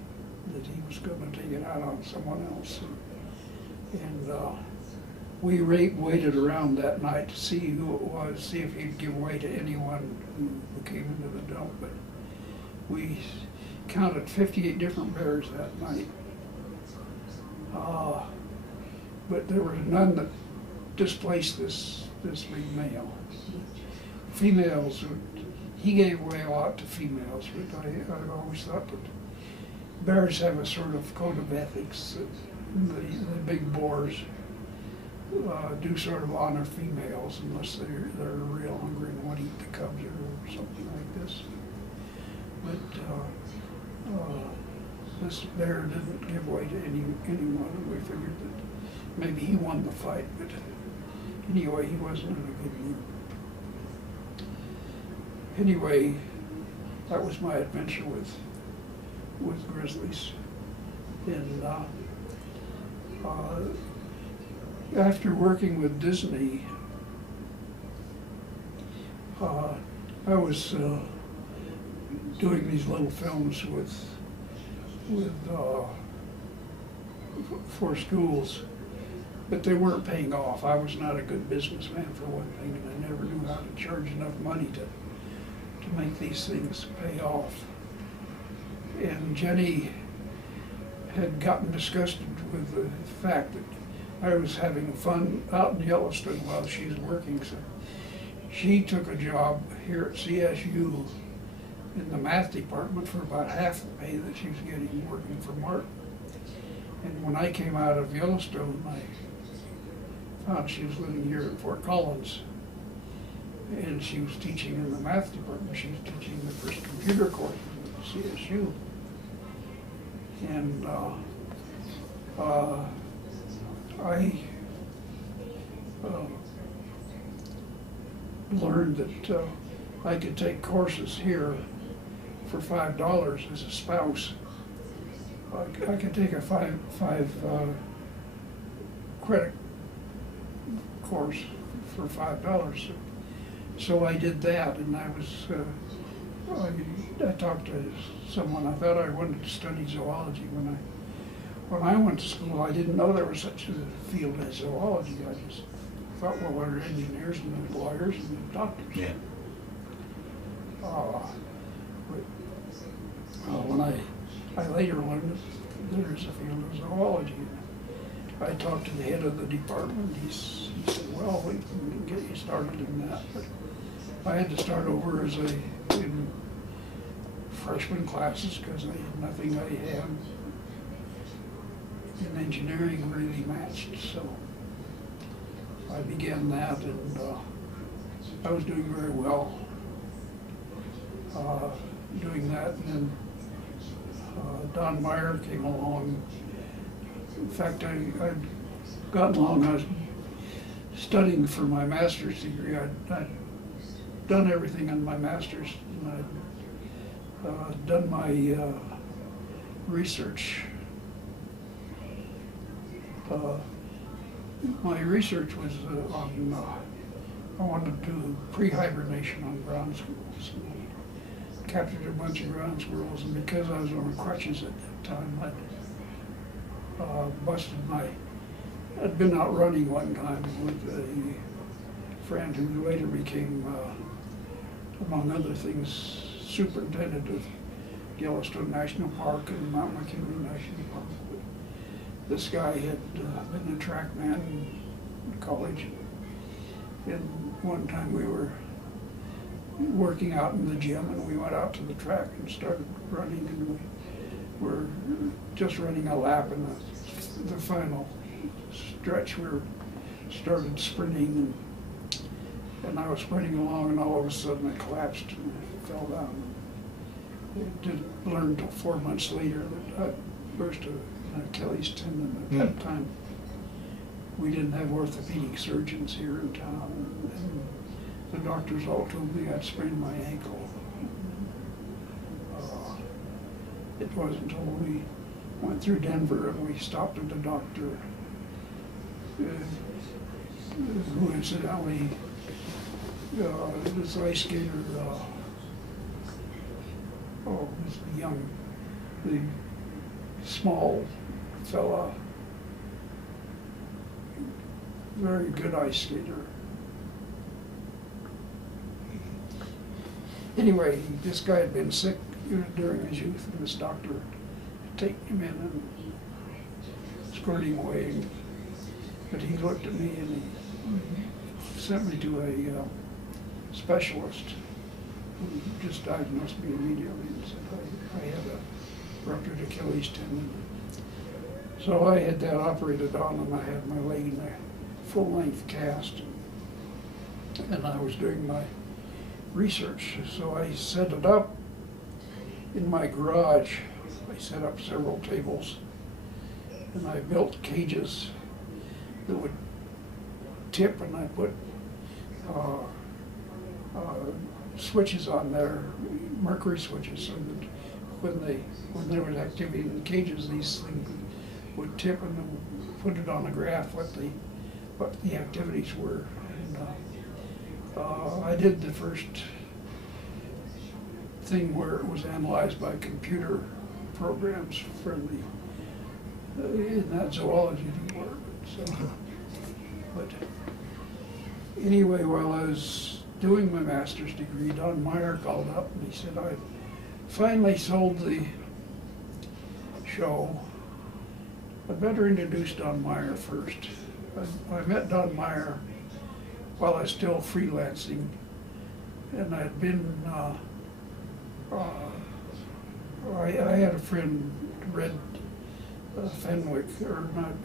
that he was going to take it out on someone else. And we waited around that night to see who it was, see if he'd give way to anyone who came into the dump. But we counted 58 different bears that night. But there were none that displaced this big male. Females, he gave away a lot to females, but I've always thought that bears have a sort of code of ethics that the big boars do sort of honor females unless they're real hungry and want to eat the cubs or something like this. But this bear didn't give way to anyone, and we figured that maybe he won the fight, but anyway, he wasn't in a good mood. Anyway, that was my adventure with grizzlies. And after working with Disney, I was doing these little films for schools, but they weren't paying off. I was not a good businessman for one thing, and I never knew how to charge enough money to make these things pay off. And Jenny had gotten disgusted with the fact that I was having fun out in Yellowstone while she was working, so she took a job here at CSU in the math department for about half the pay that she was getting working for Martin. And when I came out of Yellowstone, I found she was living here at Fort Collins, and she was teaching in the math department. She was teaching the first computer course at CSU. And I learned that I could take courses here for $5 as a spouse. I could take a five credit course for $5. So I did that, and I talked to someone. I thought I wanted to study zoology. When I went to school, I didn't know there was such a field as zoology. I just thought, well, there are engineers and there's lawyers and there's doctors. Yeah. When I later learned that there's a field of zoology. I talked to the head of the department. He said, well, we can get you started in that. But I had to start over in freshman classes because nothing I had in engineering really matched. So I began that, and I was doing very well doing that. And then Don Meyer came along. In fact, I'd gotten along. I was studying for my master's degree. I'd done everything in my master's, and I'd done my research. My research was on, I wanted to do pre-hibernation on ground squirrels. I captured a bunch of ground squirrels, and because I was on crutches at that time, I'd I'd been out running one time with a friend who later became, among other things, superintendent of Yellowstone National Park and Mount McKinley National Park. This guy had been a track man in college, and one time we were working out in the gym, and we went out to the track and started running, and we were just running a lap in the final stretch. We started sprinting, and I was sprinting along, and all of a sudden I collapsed and I fell down. I didn't learn until 4 months later that I burst an Achilles tendon. At that time, we didn't have orthopedic surgeons here in town, and the doctors all told me I'd sprained my ankle. It wasn't until we went through Denver and we stopped at the doctor, who incidentally this ice skater, this young, the small fella, very good ice skater. Anyway, this guy had been sick during his youth, and this doctor had taken him in and squirted him away. But he looked at me and he sent me to a specialist who just diagnosed me immediately and said I had a ruptured Achilles tendon. So I had that operated on, and I had my leg in a full-length cast, and I was doing my research. So I set it up in my garage. I set up several tables, and I built cages that would tip, and I put switches on there, mercury switches, so that when there was activity in the cages, these things would tip, and then put it on a graph what the activities were. And I did the first thing where it was analyzed by computer programs for in that zoology work. So, but anyway, while I was doing my master's degree, Don Meyer called up and he said, I finally sold the show. I better introduce Don Meyer first. I met Don Meyer while I was still freelancing, and I'd been, I had a friend, Red Fenwick, or not,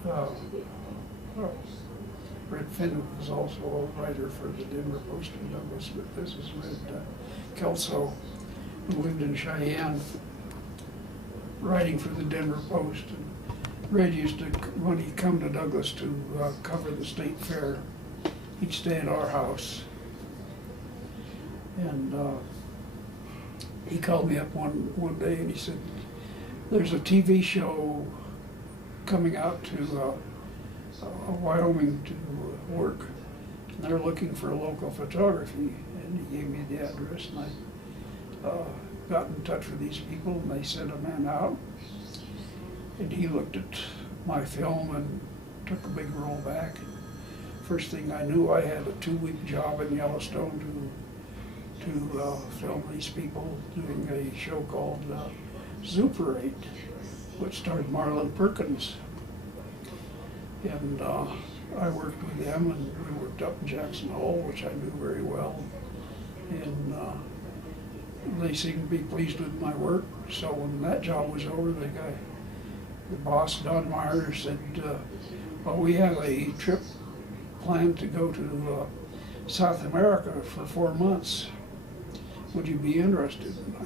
Red Fenwick was also a writer for the Denver Post in Douglas, but this is Red Kelso, who lived in Cheyenne, writing for the Denver Post. And Red used to, when he'd come to Douglas to cover the state fair, he'd stay at our house. And he called me up one day and he said, there's a TV show coming out to Wyoming to work, and they're looking for local photography. And he gave me the address, and I got in touch with these people, and they sent a man out. And he looked at my film and took a big roll back. First thing I knew, I had a 2-week job in Yellowstone to film these people doing a show called Super 8, which starred Marlon Perkins. And I worked with them, and we worked up in Jackson Hole, which I knew very well. And they seemed to be pleased with my work. So when that job was over, the boss, Don Meyer, said, well, we have a trip planned to go to South America for 4 months. Would you be interested? And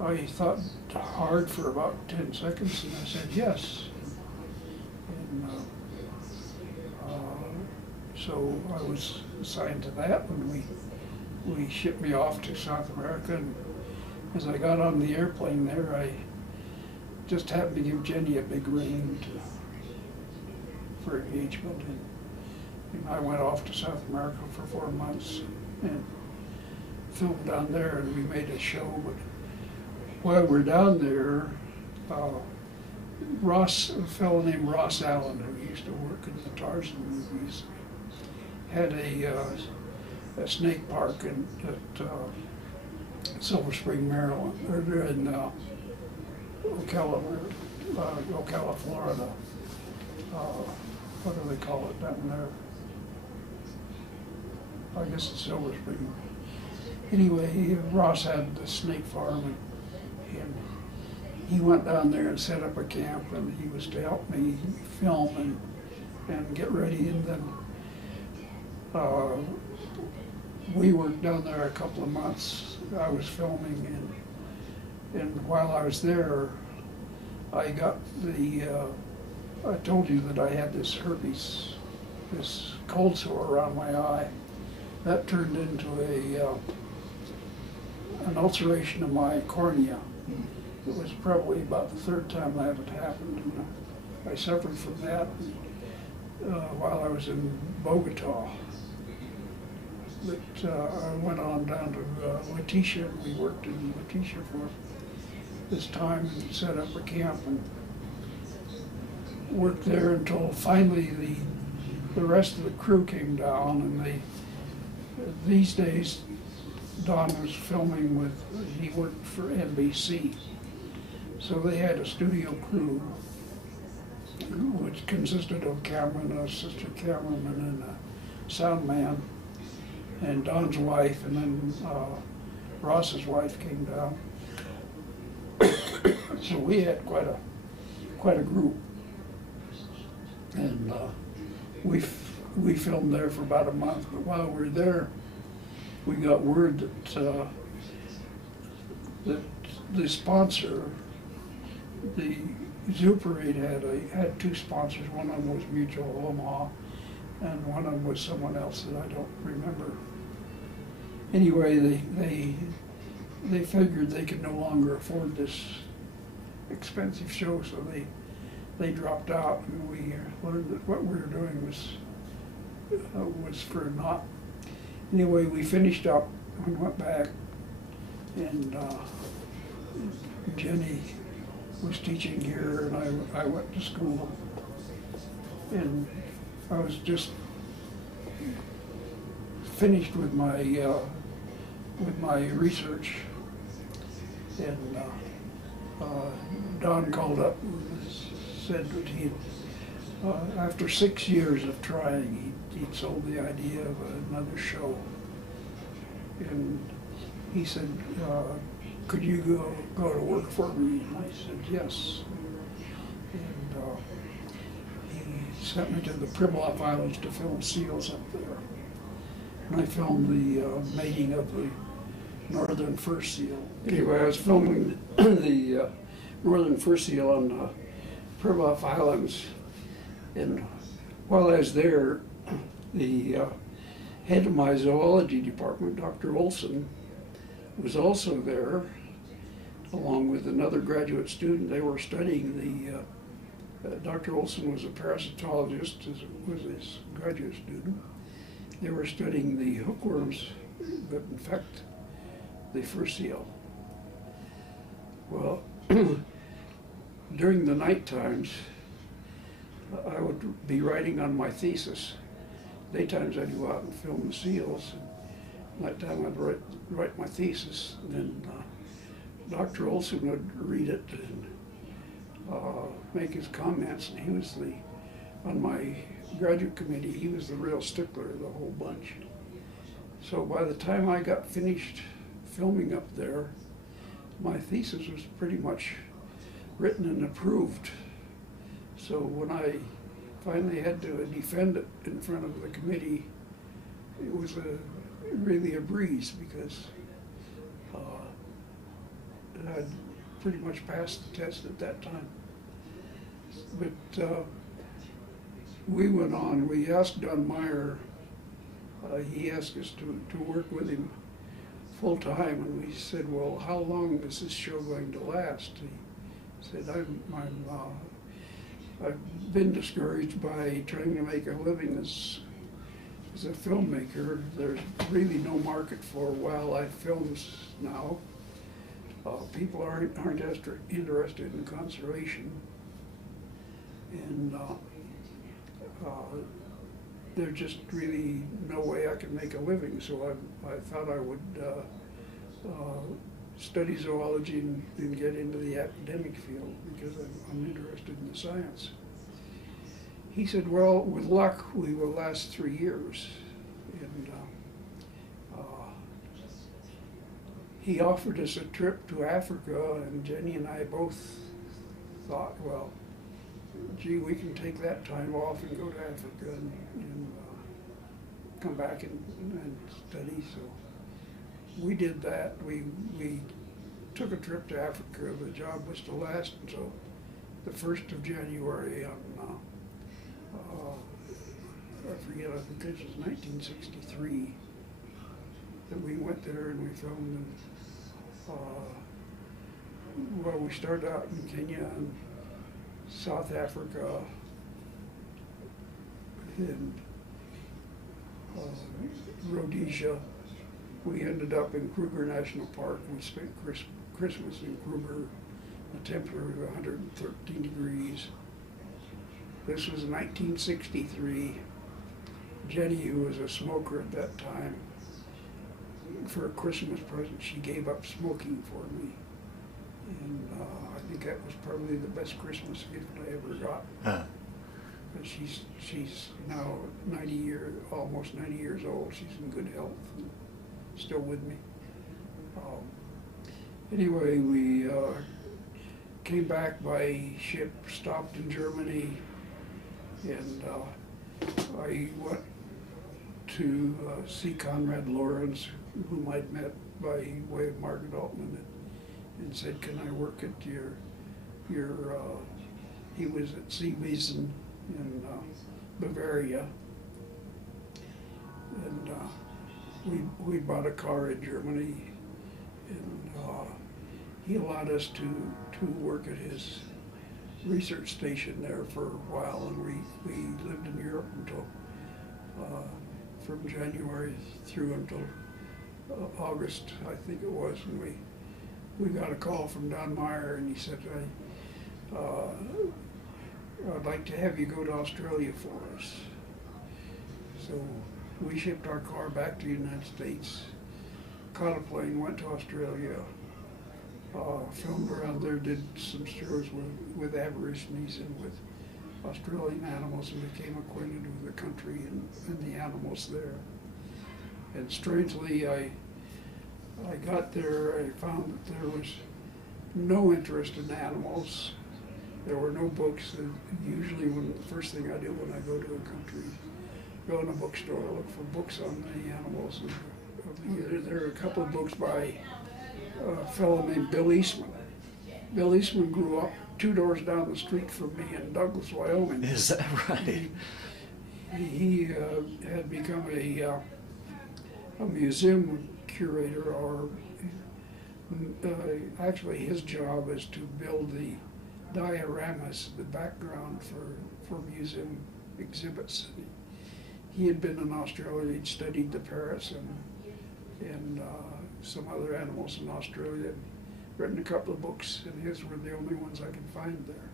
I thought hard for about 10 seconds, and I said yes. And so I was assigned to that, and we shipped me off to South America. And as I got on the airplane there, I just happened to give Jenny a big ring for engagement, and I went off to South America for 4 months and filmed down there, and we made a show. But while we're down there, a fellow named Ross Allen, who used to work in the Tarzan movies, had a snake park at Silver Spring, Maryland, or in Ocala, Florida. What do they call it down there? I guess it's Silver Spring. Anyway, Ross had the snake farm, and he went down there and set up a camp, and he was to help me film and get ready. And then we worked down there a couple of months. I was filming, and while I was there, I got I told you that I had this herpes, this cold sore around my eye. That turned into an ulceration of my cornea. It was probably about the 3rd time that had happened. And I suffered from that while I was in Bogota. But I went on down to Letitia, and we worked in Letitia for this time and set up a camp and worked there until finally the rest of the crew came down, and these days Don was filming with, he worked for NBC. So they had a studio crew which consisted of Cameron, an assistant cameraman, and a sound man, and Don's wife, and then Ross's wife came down. So we had quite a group, and we filmed there for about a month. But while we were there, we got word that the sponsor, the Zoo Parade, had two sponsors. One of them was Mutual Omaha, and one of them was someone else that I don't remember. Anyway, they figured they could no longer afford this expensive show, so they dropped out, and we learned that what we were doing was for naught. Anyway, we finished up and went back, and Jenny was teaching here, and I went to school, and I was just finished with my research, and Don called up and said that he, after 6 years of trying, he'd sold the idea of another show, and he said, could you go to work for me? And I said, yes. And he sent me to the Pribilof Islands to film seals up there. And I filmed the mating of the northern fur seal. Anyway, I was filming the northern fur seal on the Pribilof Islands. And while I was there, the head of my zoology department, Dr. Olson, was also there, along with another graduate student. They were studying Dr. Olson was a parasitologist, was his graduate student. They were studying the hookworms that infect the fur seal. Well, during the night times, I would be writing on my thesis. Daytimes I'd go out and film the seals. Nighttime I'd write my thesis, and then Dr. Olson would read it and make his comments. And he was on my graduate committee, he was the real stickler of the whole bunch. So by the time I got finished filming up there, my thesis was pretty much written and approved. So when I finally had to defend it in front of the committee, it was really a breeze, because I'd pretty much passed the test at that time. But we went on. We asked Don Meyer, he asked us to work with him full time, and we said, well, how long is this show going to last? He said, I've been discouraged by trying to make a living as a filmmaker. There's really no market for wildlife films now. People aren't interested in conservation, and there's just really no way I can make a living. So I thought I would study zoology and get into the academic field, because I'm interested in the science. He said, well, with luck, we will last 3 years. And he offered us a trip to Africa, and Jenny and I both thought, well, gee, we can take that time off and go to Africa and come back and study. So we did that. We took a trip to Africa. The job was to last until the 1st of January on, I forget, I think this was 1963, that we went there and we filmed. And, well, we started out in Kenya and South Africa, and Rhodesia. We ended up in Kruger National Park. We spent Christmas in Kruger. The temperature was 113 degrees. This was 1963. Jenny, who was a smoker at that time, for a Christmas present, she gave up smoking for me. And I think that was probably the best Christmas gift I ever got. Huh. But she's now almost 90 years old. She's in good health and still with me. Anyway, we came back by ship, stopped in Germany, and I went to see Conrad Lorenz, whom I'd met by way of Margaret Altman, and said, "Can I work at your he was at Seewiesen in Bavaria, and we bought a car in Germany, and he allowed us to work at his research station there for a while, and we lived in Europe until from January through until August, I think it was, and we got a call from Don Meyer, and he said, I'd like to have you go to Australia for us. So we shipped our car back to the United States, caught a plane, went to Australia, filmed around there, did some shows with Aborigines and with Australian animals, and became acquainted with the country and the animals there. And strangely, I got there, I found that there was no interest in animals. There were no books. Usually the first thing I do when I go to a country, go in a bookstore, look for books on the animals. And there are a couple of books by a fellow named Bill Eastman. Bill Eastman grew up 2 doors down the street from me in Douglas, Wyoming. Is that right? He had become a museum curator, or actually his job is to build the dioramas, the background for museum exhibits. He had been in Australia, he'd studied the parrots and some other animals in Australia, and written a couple of books, and his were the only ones I could find there.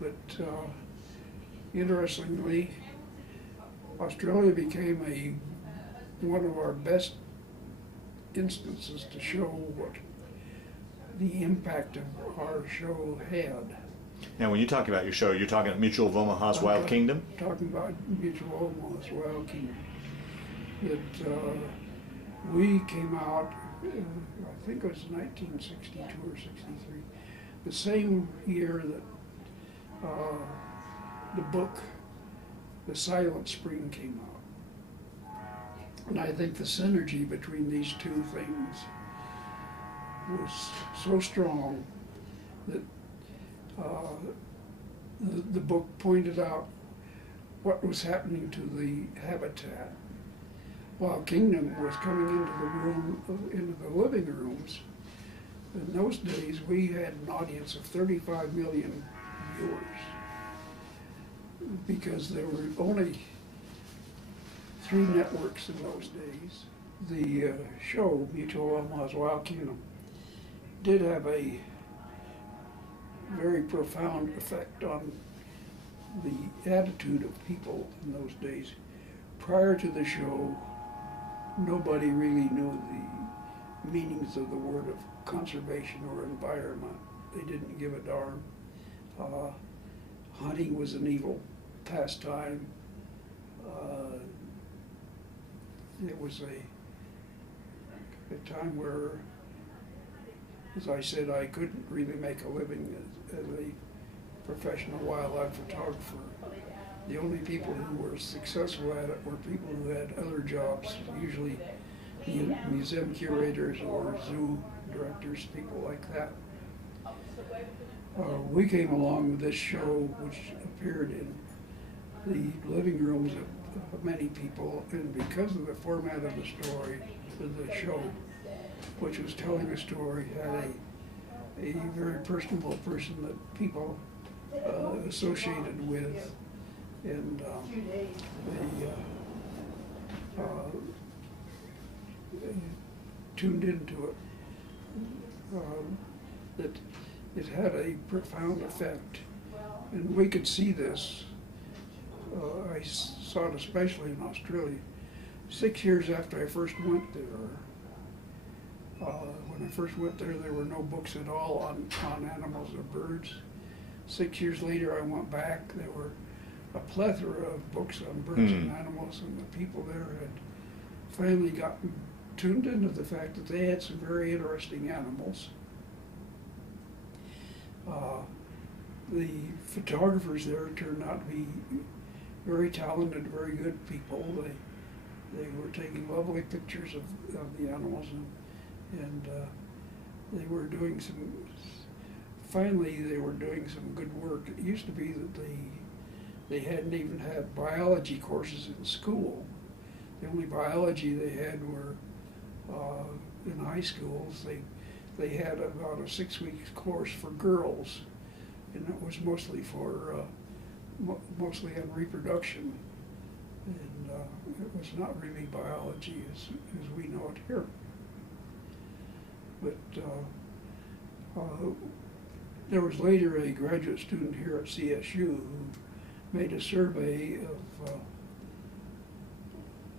But interestingly, Australia became one of our best instances to show what the impact of our show had. And when you talk about your show, you're talking about Mutual of Omaha's Wild Kingdom? Talking about Mutual of Omaha's Wild Kingdom. We came out, I think it was 1962 or 63, the same year that the book, The Silent Spring, came out. And I think the synergy between these two things was so strong that the book pointed out what was happening to the habitat. While Kingdom was coming into the living rooms, in those days we had an audience of 35 million viewers, because there were only 3 networks in those days. The show, Mutual of Omaha's Wild Kingdom, did have a very profound effect on the attitude of people in those days. Prior to the show, nobody really knew the meanings of the word of conservation or environment. They didn't give a darn. Hunting was an evil pastime. It was a time where, as I said, I couldn't really make a living as a professional wildlife photographer. The only people who were successful at it were people who had other jobs, usually museum curators or zoo directors, people like that. We came along with this show, which appeared in the living rooms of many people, and because of the format of the story, of the show, which was telling a story, had a very personable person that people associated with and they tuned into it. That it had a profound effect, and we could see this. I saw it especially in Australia. 6 years after I first went there, when I first went there, there were no books at all on animals or birds. 6 years later, I went back. There were a plethora of books on birds and animals, and the people there had finally gotten tuned into the fact that they had some very interesting animals. The photographers there turned out to be very talented, very good people. They were taking lovely pictures of the animals, and they were doing finally they were doing some good work. It used to be that they hadn't even had biology courses in school. The only biology they had were in high schools. They had about a 6-week course for girls, and it was mostly mostly on reproduction, and it was not really biology as we know it here. But there was later a graduate student here at CSU who made a survey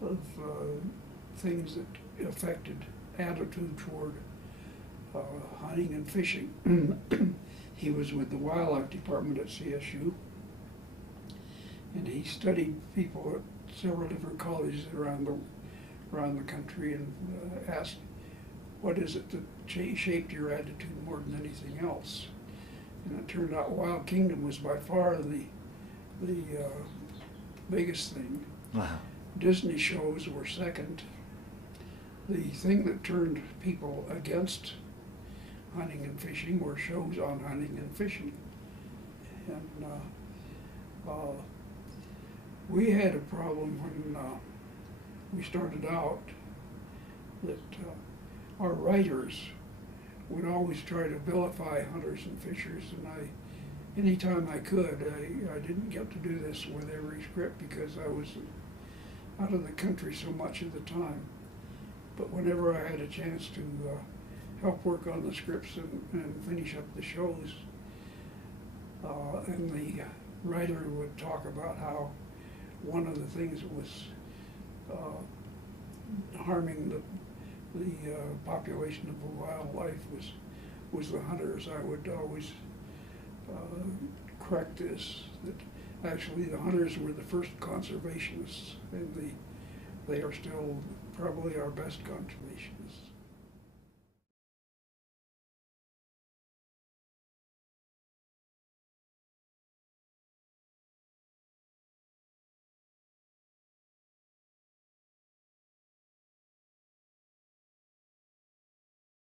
of things that affected attitude toward hunting and fishing. He was with the wildlife department at CSU, and he studied people at several different colleges around the country, and asked, what is it that shaped your attitude more than anything else? And it turned out Wild Kingdom was by far the biggest thing. Wow. Disney shows were second. The thing that turned people against hunting and fishing were shows on hunting and fishing. And we had a problem when we started out that our writers would always try to vilify hunters and fishers, and anytime I could, I didn't get to do this with every script because I was out of the country so much of the time. But whenever I had a chance to help work on the scripts and finish up the shows, and the writer would talk about how one of the things that was harming the population of the wildlife was the hunters. I would always correct this, that actually the hunters were the first conservationists, and they are still probably our best conservationists.